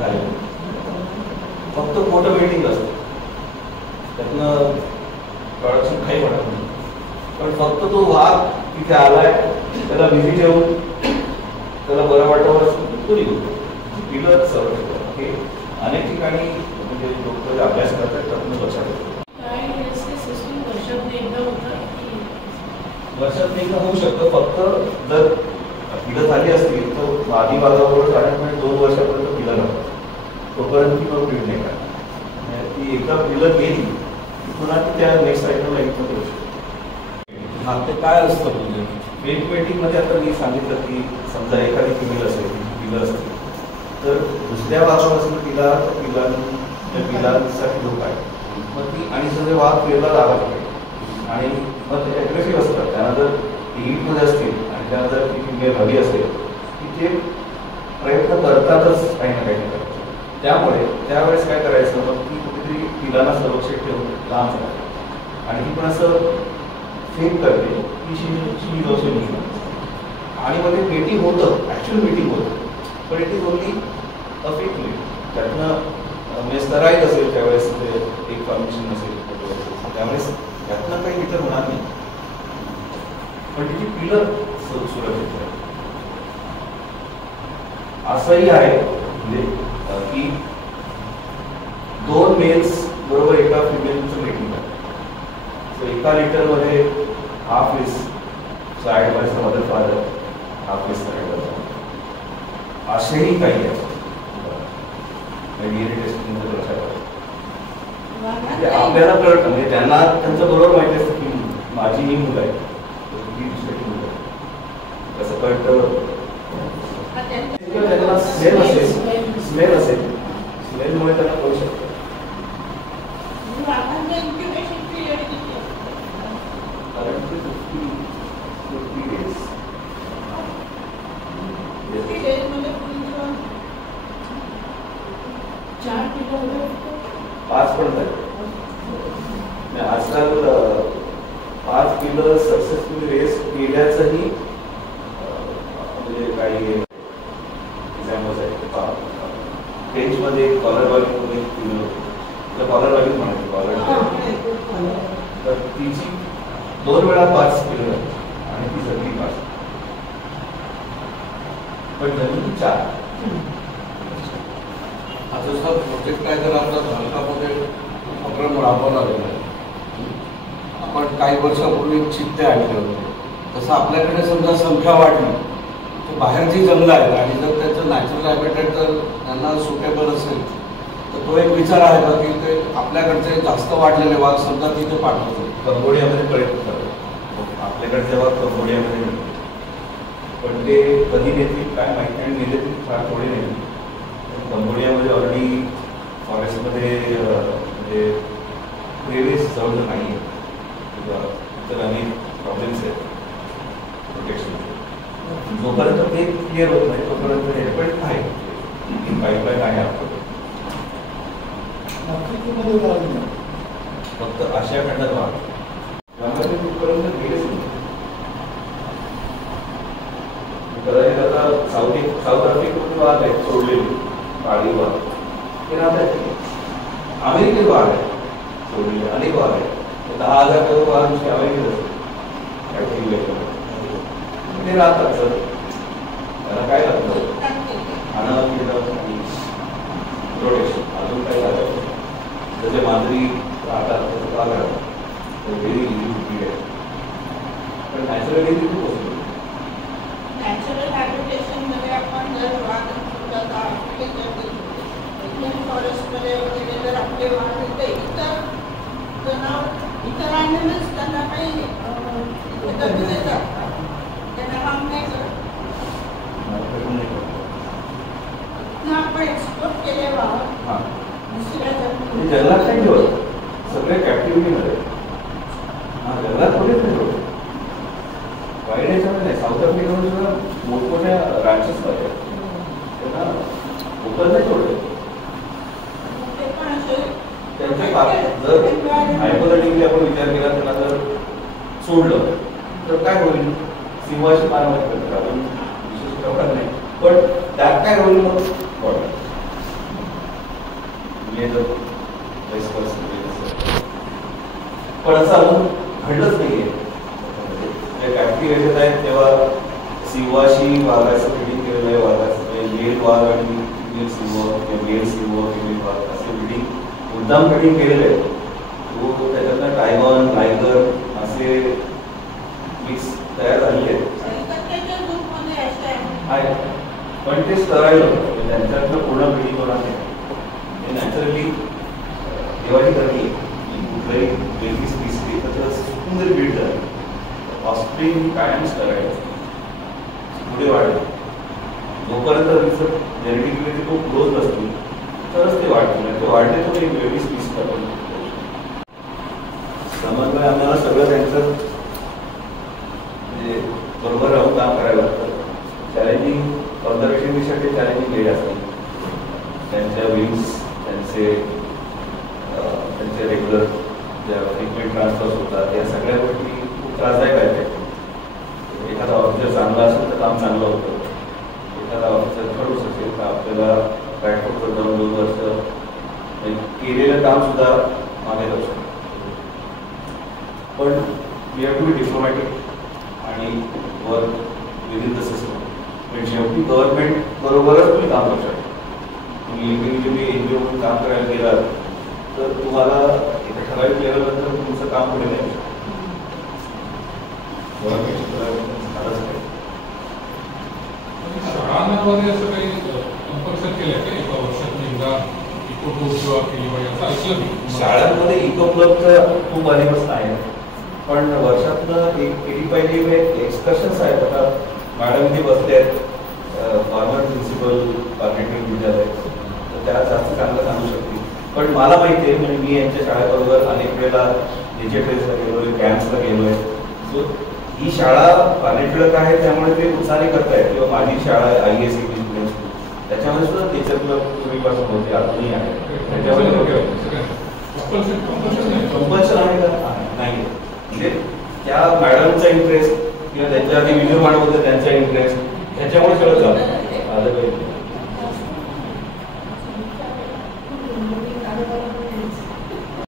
झाले. फक्त मोठं मीटिंग असतं, त्यातनं प्रोडक्शन काही वाटत नाही. पण फक्त तो वाघ तिथे आलाय, त्याला बिझी ठेवून त्याला बरं वाटावं असं तो निघतो. पिलं संरक्षण हे अनेक ठिकाणी म्हणजे लोक अभ्यास करतात, त्यातनं लक्षात येतं. वर्षात एकदा होऊ शकतं. फक्त जर पिलं झाली असतील तर आधी वाघाबरोबर साधारणपणे 2 वर्षापर्यंत पिलं लागतं. तोपर्यंत ती मग पिळ नाही का, ती एकदा पिलं गेली की पुन्हा ती त्या नेक्स्ट सायकलला एकत्र होऊ शकते. हा, ते काय असतं म्हणजे मेल पेटिंगमध्ये आता मी सांगितलं की समजा एखादी फिमेल असेल, पिलं असेल तर दुसऱ्या वाघापासून पिलांसाठी धोका आहे. मग ती आणि सगळे वाघ पिळला जागा पाहिजे आणि मग ते ॲग्रेसिव्ह असतात. त्यांना जर हीटमध्ये असतील आणि त्यांना जर ती फिमेल हवी असेल की ते प्रयत्न करतातच काही ना काही करायचं. त्यामुळे त्यावेळेस काय करायचं, मग ती कुठेतरी पिलांना सुरक्षित ठेवून लांब जातात आणि ती पण असं फेक करते की शी जोशी आणि मग ते मीटिंग होतं, ॲक्च्युअल मीटिंग होतं, पण it is only a fake meeting. त्यातनं म्हणजे स्तराईत असेल त्यावेळेस ते एक फॉर्मेशन असेल, त्यावेळेस त्यातनं काही इतर होणार नाही. पण तिची पिलं सुरक्षित आहे. असंही आहे म्हणजे की 2 मेल्स बरोबर एका फिमेलचं मीटिंग आहे. सो एका लिटरमध्ये half is side by some other father, half is side by असेही काही आहे. डीएनए टेस्टिंग लक्षात आपल्याला कळतं, म्हणजे त्यांना त्यांचं बरोबर माहिती असतं की माझी ही मुलं आहे, ही दुसरी मुलं आहे. कसं कळतं, त्यांना स्मेल असेल, स्मेलमुळे त्यांना कळू शकतं. आजकाल 5 पिलं सक्सेसफुली रेस केल्याचंही म्हणजे काही एक्झाम्पल्स आहेत. फ्रेंचमध्ये कॉलरवालीमध्ये पिलं, कॉलरवाली म्हणायची कॉलर, तर तिची 2 वेळा 5 पिलं आणि ती सगळी 5, पण जमीन 4. हा जसा प्रोजेक्ट आहे तर आपला धारकामध्ये उपक्रम राबवला गेला आहे. आपण काही वर्षापूर्वी चित्ते आणले होते, तसं आपल्याकडे समजा संख्या वाढली तर बाहेरची जंगलं आहेत आणि जर त्याचं नॅचरल हॅबिटेट जर त्यांना सुटेबल असेल तर तो एक विचार आहे का की ते आपल्याकडचे जास्त वाढलेले वाघ समजा तिथे पाठवतो. कंबोडियामध्ये प्रयत्न करतो आपल्याकडे जेव्हा कंबोडियामध्ये नेतो, पण ते कधी नेतील काय माहिती आणि नेले तरी फार थोडे नेतील. कंबोडियामध्ये ऑलरेडी फॉरेस्टमध्ये म्हणजे प्रेवेस जवळ नाही आहे किंवा इतर अनेक प्रॉब्लेम्स आहेत प्रोटेक्शन. जोपर्यंत ते क्लिअर होत नाही तोपर्यंत हेल्पमेंट आहे, पाईपलाईन आहे आपल्याकडे. फक्त आशिया खंडात वाढ त्यामध्ये तिथपर्यंत गेलेच नाही. कदाचित आता साऊथ आफ्रिकेमध्ये वाघ आहेत सोडलेली पाळी वाघ ते राहतात. अमेरिकेत वाघ आहे सोडलेले अनेक वाघ आहेत. 10,000 करोड वाघ नुसते अमेरिकेत ते राहतात. सर त्याला काय लागतं खाणं पिणं आणि प्रोटेक्शन अजून काय लागतं. जसे मांजरी राहतात तसं वाघ राहतात व्हेरी इझी आहे. पण नॅचरली ती खूप असतो. नॅचरल हॅबिटेशनमध्ये आपण जर वाघ फॉरेस्टमध्ये वगैरे जर आपले वाघ येते इतर जनावर इतर ॲनिमल्स त्यांना काही दबी देतात, त्यांना काम नाही करत. आपण एक्सपोर्ट केले वाघ दुसऱ्या जंगलात नाही ठेवत, सगळे कॅप्टिव्हिटीमध्ये. हा जंगलात थोडेच नाही ठेवत. वाईल्ड याच्यामध्ये नाही. साऊथ आफ्रिकेमध्ये सुद्धा मोठमोठ्या रॅन्चेस आहेत त्यांना ओपन नाही ठेवले. त्यांचे जर हायपोथेटिकली आपण विचार केला त्यांना जर सोडलं तर काय होईल. सिंहाची मारहाण करतात आपण विशेष प्रकार नाही, पण त्यात काय होईल मग पण असं अजून घडलंच नाहीये. कॅप्टिव्हेटेड आहेत तेव्हा सिंहाशी वाघाचं ब्रीडिंग केलेलं आहे. वाघाचं मेल वाघ आणि फिमेल सिंह किंवा मेल सिंह फिमेल वाघ असे ब्रीडिंग मुद्दाम ब्रीडिंग केलेले आहे. तो त्याच्यातनं टायगॉन लायगर असे मिक्स तयार झालेले आहेत. पण ते स्टराईल होतं, त्यांच्यातलं पूर्ण ब्रीडिंग होणार नाही. हे नॅचरली देवाची करणी की कुठल्याही वेगळी स्पीसी तर सुकून जर ब्रीड झालं ऑस्ट्रेलियन कायम स्टराईल पुढे वाढेल. जोपर्यंत जेनेटिकली खूप क्लोज नसतील तरच ते वाढतील. ते वाढले तर एक वेगळी स्पीसी आपण समन्वय आम्हाला सगळं त्यांचं म्हणजे बरोबर राहून काम करायला लागतं. चॅलेंजिंग कॉन्झर्वेशनसाठी चॅलेंजिंग एरिया असतात. त्यांच्या विंग्स त्यांचे रेग्युलर ज्या फ्रिक्वेंट ट्रान्सफर्स होतात या सगळ्या गोष्टी खूप त्रासदायक आहेत. एखादा ऑफिसर चांगला असेल तर काम चांगलं होतं. एखादा ऑफिसर खडूस असेल तर आपल्याला प्लॅटफॉर्मवर जाऊन 2 वर्ष केलेलं काम सुद्धा मागे जाऊ शकतं. पण we have to be diplomatic आणि वर्क विदिन द सिस्टम. पण शेवटी गव्हर्नमेंट बरोबरच तुम्ही काम करू शकता. तुम्ही इंडिव्हिज्युअली एनजीओ म्हणून काम करायला गेलात तर तुम्हाला एका ठराविक लेवलनंतर तुमचं काम पुढे नाही शकत. शाळांमध्ये असं काही कंपल्शन केलं आहे का एका वर्षात एकदा इको क्लब किंवा केली पाहिजे असं ऐकलं मी. शाळांमध्ये इको क्लबचं खूप आधीपासून आहे, पण वर्षातनं केली पाहिजे. एक्सकर्शन्स आहेत. आता मॅडम इथे बसले आहेत फॉर्मर प्रिन्सिपल पार्लिमेंटरी विद्यालय, तर त्या जास्त चांगलं सांगू शकतील. पण मला माहिती आहे म्हणजे मी यांच्या शाळेबरोबर अनेक वेळेला डिजिटल्सला गेलो आहे, कॅम्प्सला गेलो आहे. सो ही शाळा पार्लिमेंटरी आहे त्यामुळे ते उत्साहाने करतायत. किंवा माझी शाळा IAS स्कूल त्याच्यामध्ये सुद्धा टीचर क्लब पूर्वीपासून होते, अजूनही आहे. त्याच्यामध्ये कंपल्शन आहे का नाही. म्हणजे त्या मॅडमचा इंटरेस्ट किंवा त्यांच्या आधी विजय मॅडम होते त्यांचा इंटरेस्ट ह्याच्यामुळे सगळं चालतं.